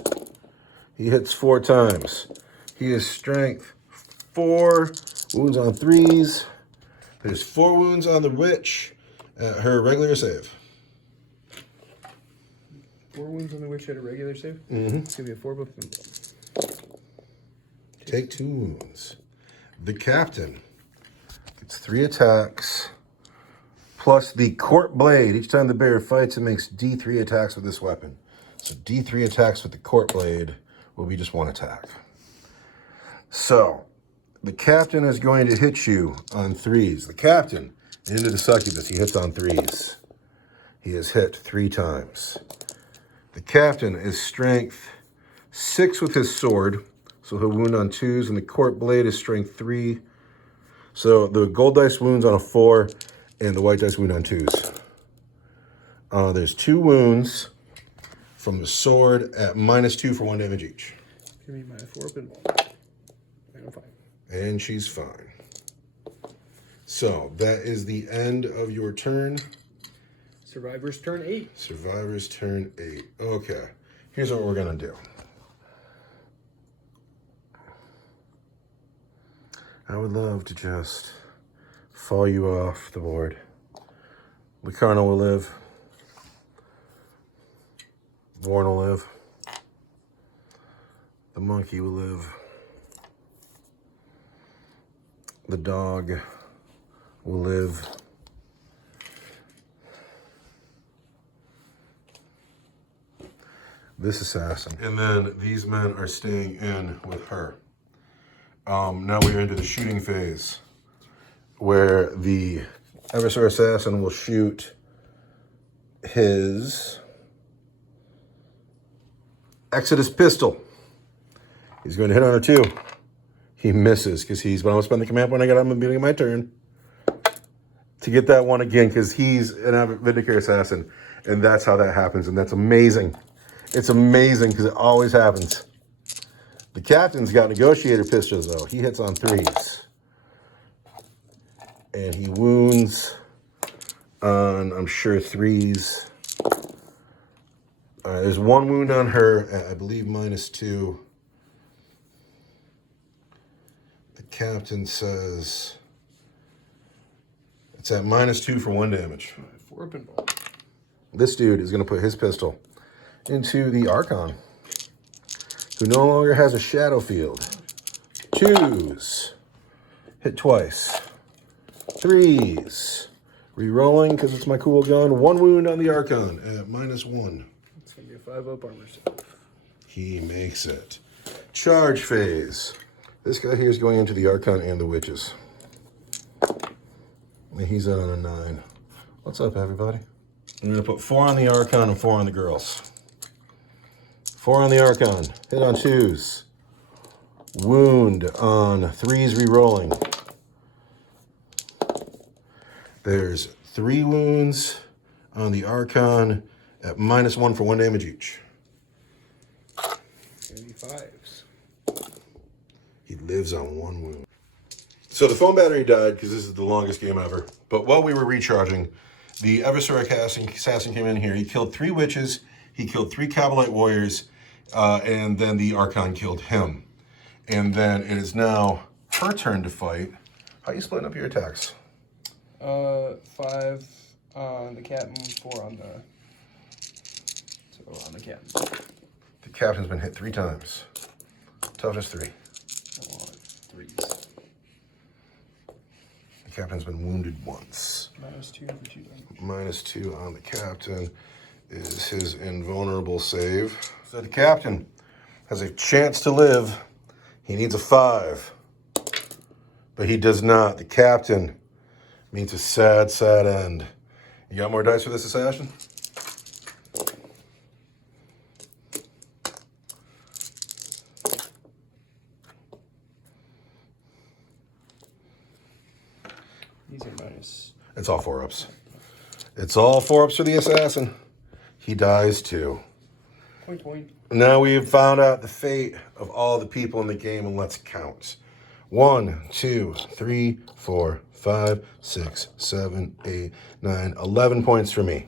He hits 4 times. He is strength 4. Wounds on 3s. There's 4 wounds on the Witch. Her regular save. 4 wounds on the witch at a regular save? Mm-hmm. It's going to be a 4 book. Take 2 wounds. The captain gets 3 attacks, plus the court blade. Each time the bear fights, it makes D3 attacks with this weapon. So D3 attacks with the court blade will be just 1 attack. So the captain is going to hit you on 3s. The captain, into the succubus, he hits on 3s. He is hit 3 times. The captain is strength 6 with his sword, so he'll wound on 2s, and the court blade is strength 3. So the gold dice wounds on a 4, and the white dice wound on 2s. There's 2 wounds from the sword at -2 for 1 damage each. Give me my 4 up and 1. And I'm fine. And she's fine. So that is the end of your turn. Survivor's turn 8. Survivor's turn 8. Okay, here's what we're gonna do. I would love to just fall you off the board. Lucarno will live. Vorn will live. The monkey will live. The dog will live. This assassin. And then these men are staying in with her. Now we're into the shooting phase, where the Eversor assassin will shoot his Exodus pistol. He's going to hit on her 2. He misses because but I'm going to spend the command point I got on the beginning of my turn to get that one again, because he's an Vindicare assassin, and that's how that happens, and that's amazing. It's amazing because it always happens. The captain's got negotiator pistols, though. He hits on 3s. And he wounds on, I'm sure, 3s. There's 1 wound on her at, I believe, -2. The captain says it's at -2 for 1 damage. 4 up and 1. This dude is going to put his pistol into the Archon, who no longer has a shadow field. 2s. Hit twice. 3s. Rerolling because it's my cool gun. 1 wound on the Archon at -1. It's going to be a 5 up armor save. He makes it. Charge phase. This guy here is going into the Archon and the Witches. And he's on a 9. What's up, everybody? I'm going to put 4 on the Archon and 4 on the girls. 4 on the Archon. Hit on 2s. Wound on 3s re-rolling. There's 3 wounds on the Archon at -1 for 1 damage each. 35s. He lives on 1 wound. So the phone battery died because this is the longest game ever. But while we were recharging, the Eversor assassin came in here. He killed 3 witches. He killed 3 Kabalite warriors. And then the Archon killed him. And then it is now her turn to fight. How are you splitting up your attacks? 5 on the captain, 4 on the... So on the captain. The captain's been hit 3 times. Toughness 3. 3s. The captain's been wounded once. -2 for 2 -2 damage. on the captain is his invulnerable save. So the captain has a chance to live. He needs a 5. But he does not. The captain meets a sad, sad end. You got more dice for this assassin? These are minus. It's all 4-ups. It's all 4-ups for the assassin. He dies too. Point. Now we've found out the fate of all the people in the game, and let's count. 1, 2, 3, 4, 5, 6, 7, 8, 9, 11 points for me.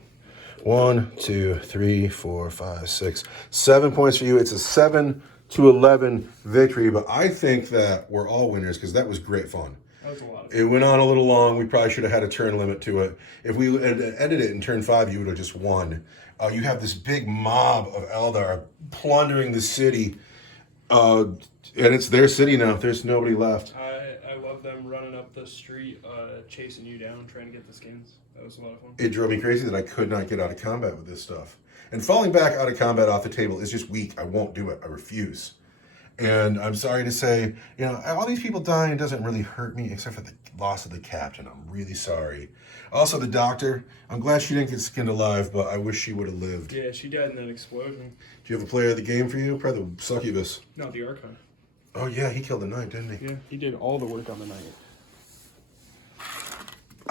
1, 2, 3, 4, 5, 6, 7 points for you. It's a 7-11 victory, but I think that we're all winners because that was great fun. That was a lot of It went on a little long. We probably should have had a turn limit to it. If we had ended it in turn 5, you would have just won. You have this big mob of Eldar plundering the city, and it's their city now. There's nobody left. I love them running up the street, chasing you down, trying to get the skins. That was a lot of fun. It drove me crazy that I could not get out of combat with this stuff. And falling back out of combat off the table is just weak. I won't do it. I refuse. And I'm sorry to say, you know, all these people dying doesn't really hurt me except for the loss of the captain. I'm really sorry. Also, the doctor, I'm glad she didn't get skinned alive, but I wish she would have lived. Yeah, she died in that explosion. Do you have a player of the game for you? Probably the succubus. No, the Archon. Oh, yeah, he killed the knight, didn't he? Yeah, he did all the work on the night.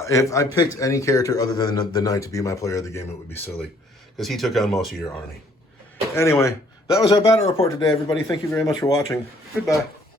If I picked any character other than the knight to be my player of the game, it would be silly. Because he took on most of your army. Anyway, that was our battle report today, everybody. Thank you very much for watching. Goodbye.